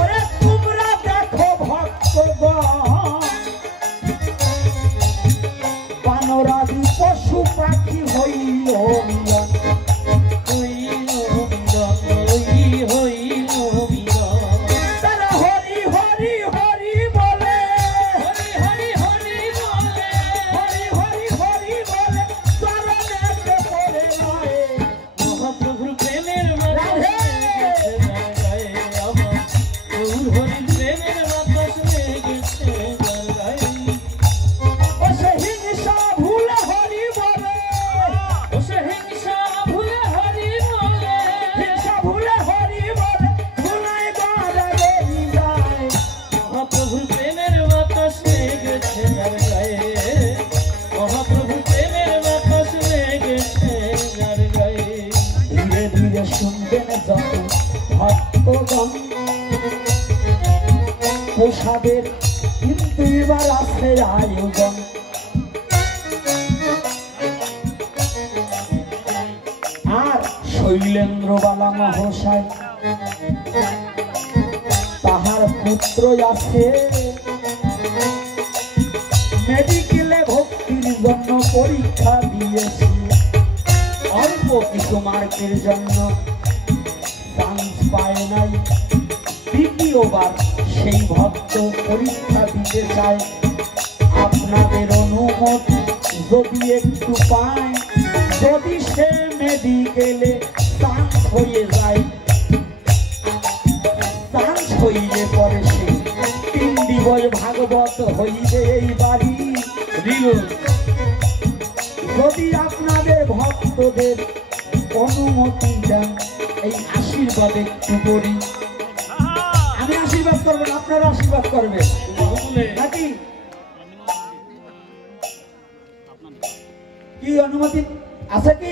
ওরে তোমরা দেখো ভক্তগণ, বানরাদি পশু পাখি হইল মিলন। হইল মিলন, হইল মিলন। তারা হরি হরি হরি বলে, হরি হরি হরি বলে, হরি হরি হরি বলে, চরণেতে পড়ে রয়ে। মহাপ্রভুর প্রেমের বাতাস লেগেছে যার গায়ে। আমার গৌর হরির প্রেমের বাতাস লেগেছে যার গায়ে। ও সে হিংসা ভুলে হরি বলে, ও সে হিংসা ভুলে হরি বলে, হিংসা ভুলে হরি বলে, ধুলায় গড়াগড়ি যায়। মহাপ্রভুর প্রেমের বাতাস লেগেছে যার গায়ে। মহাপ্রভুর প্রেমের বাতাস লেগেছে যার গায়ে। ধীরে ধীরে শুনবেন যত ভক্তগণ, প্রসাদের কিন্তু এবার আছে আয়োজন। আর শৈলেন্দ্র বালা মহাশয় তাহার পুত্র আছে মেডিকেলে ভর্তির জন্য পরীক্ষা দিয়েছি, অল্প কিছু মার্কের জন্য চান্স পায় নাই, দ্বিতীয়বার সেই ভক্ত পরীক্ষা দিতে চায়। আপনাদের অনুমতি যদি একটু পায়, যদি সে মেডিকেলে চান্স হয়ে যায়, চান্স হইলে পরে সে 3 দিবস ভাগবত হইবে এই বাড়ি। যদি আপনাদের ভক্তদের অনুমতি দেন, এই আশীর্বাদ একটু করি। আমি আশীর্বাদ করবেন, আপনারা আশীর্বাদ করবেন নাকি? কি অনুমতি আছে কি?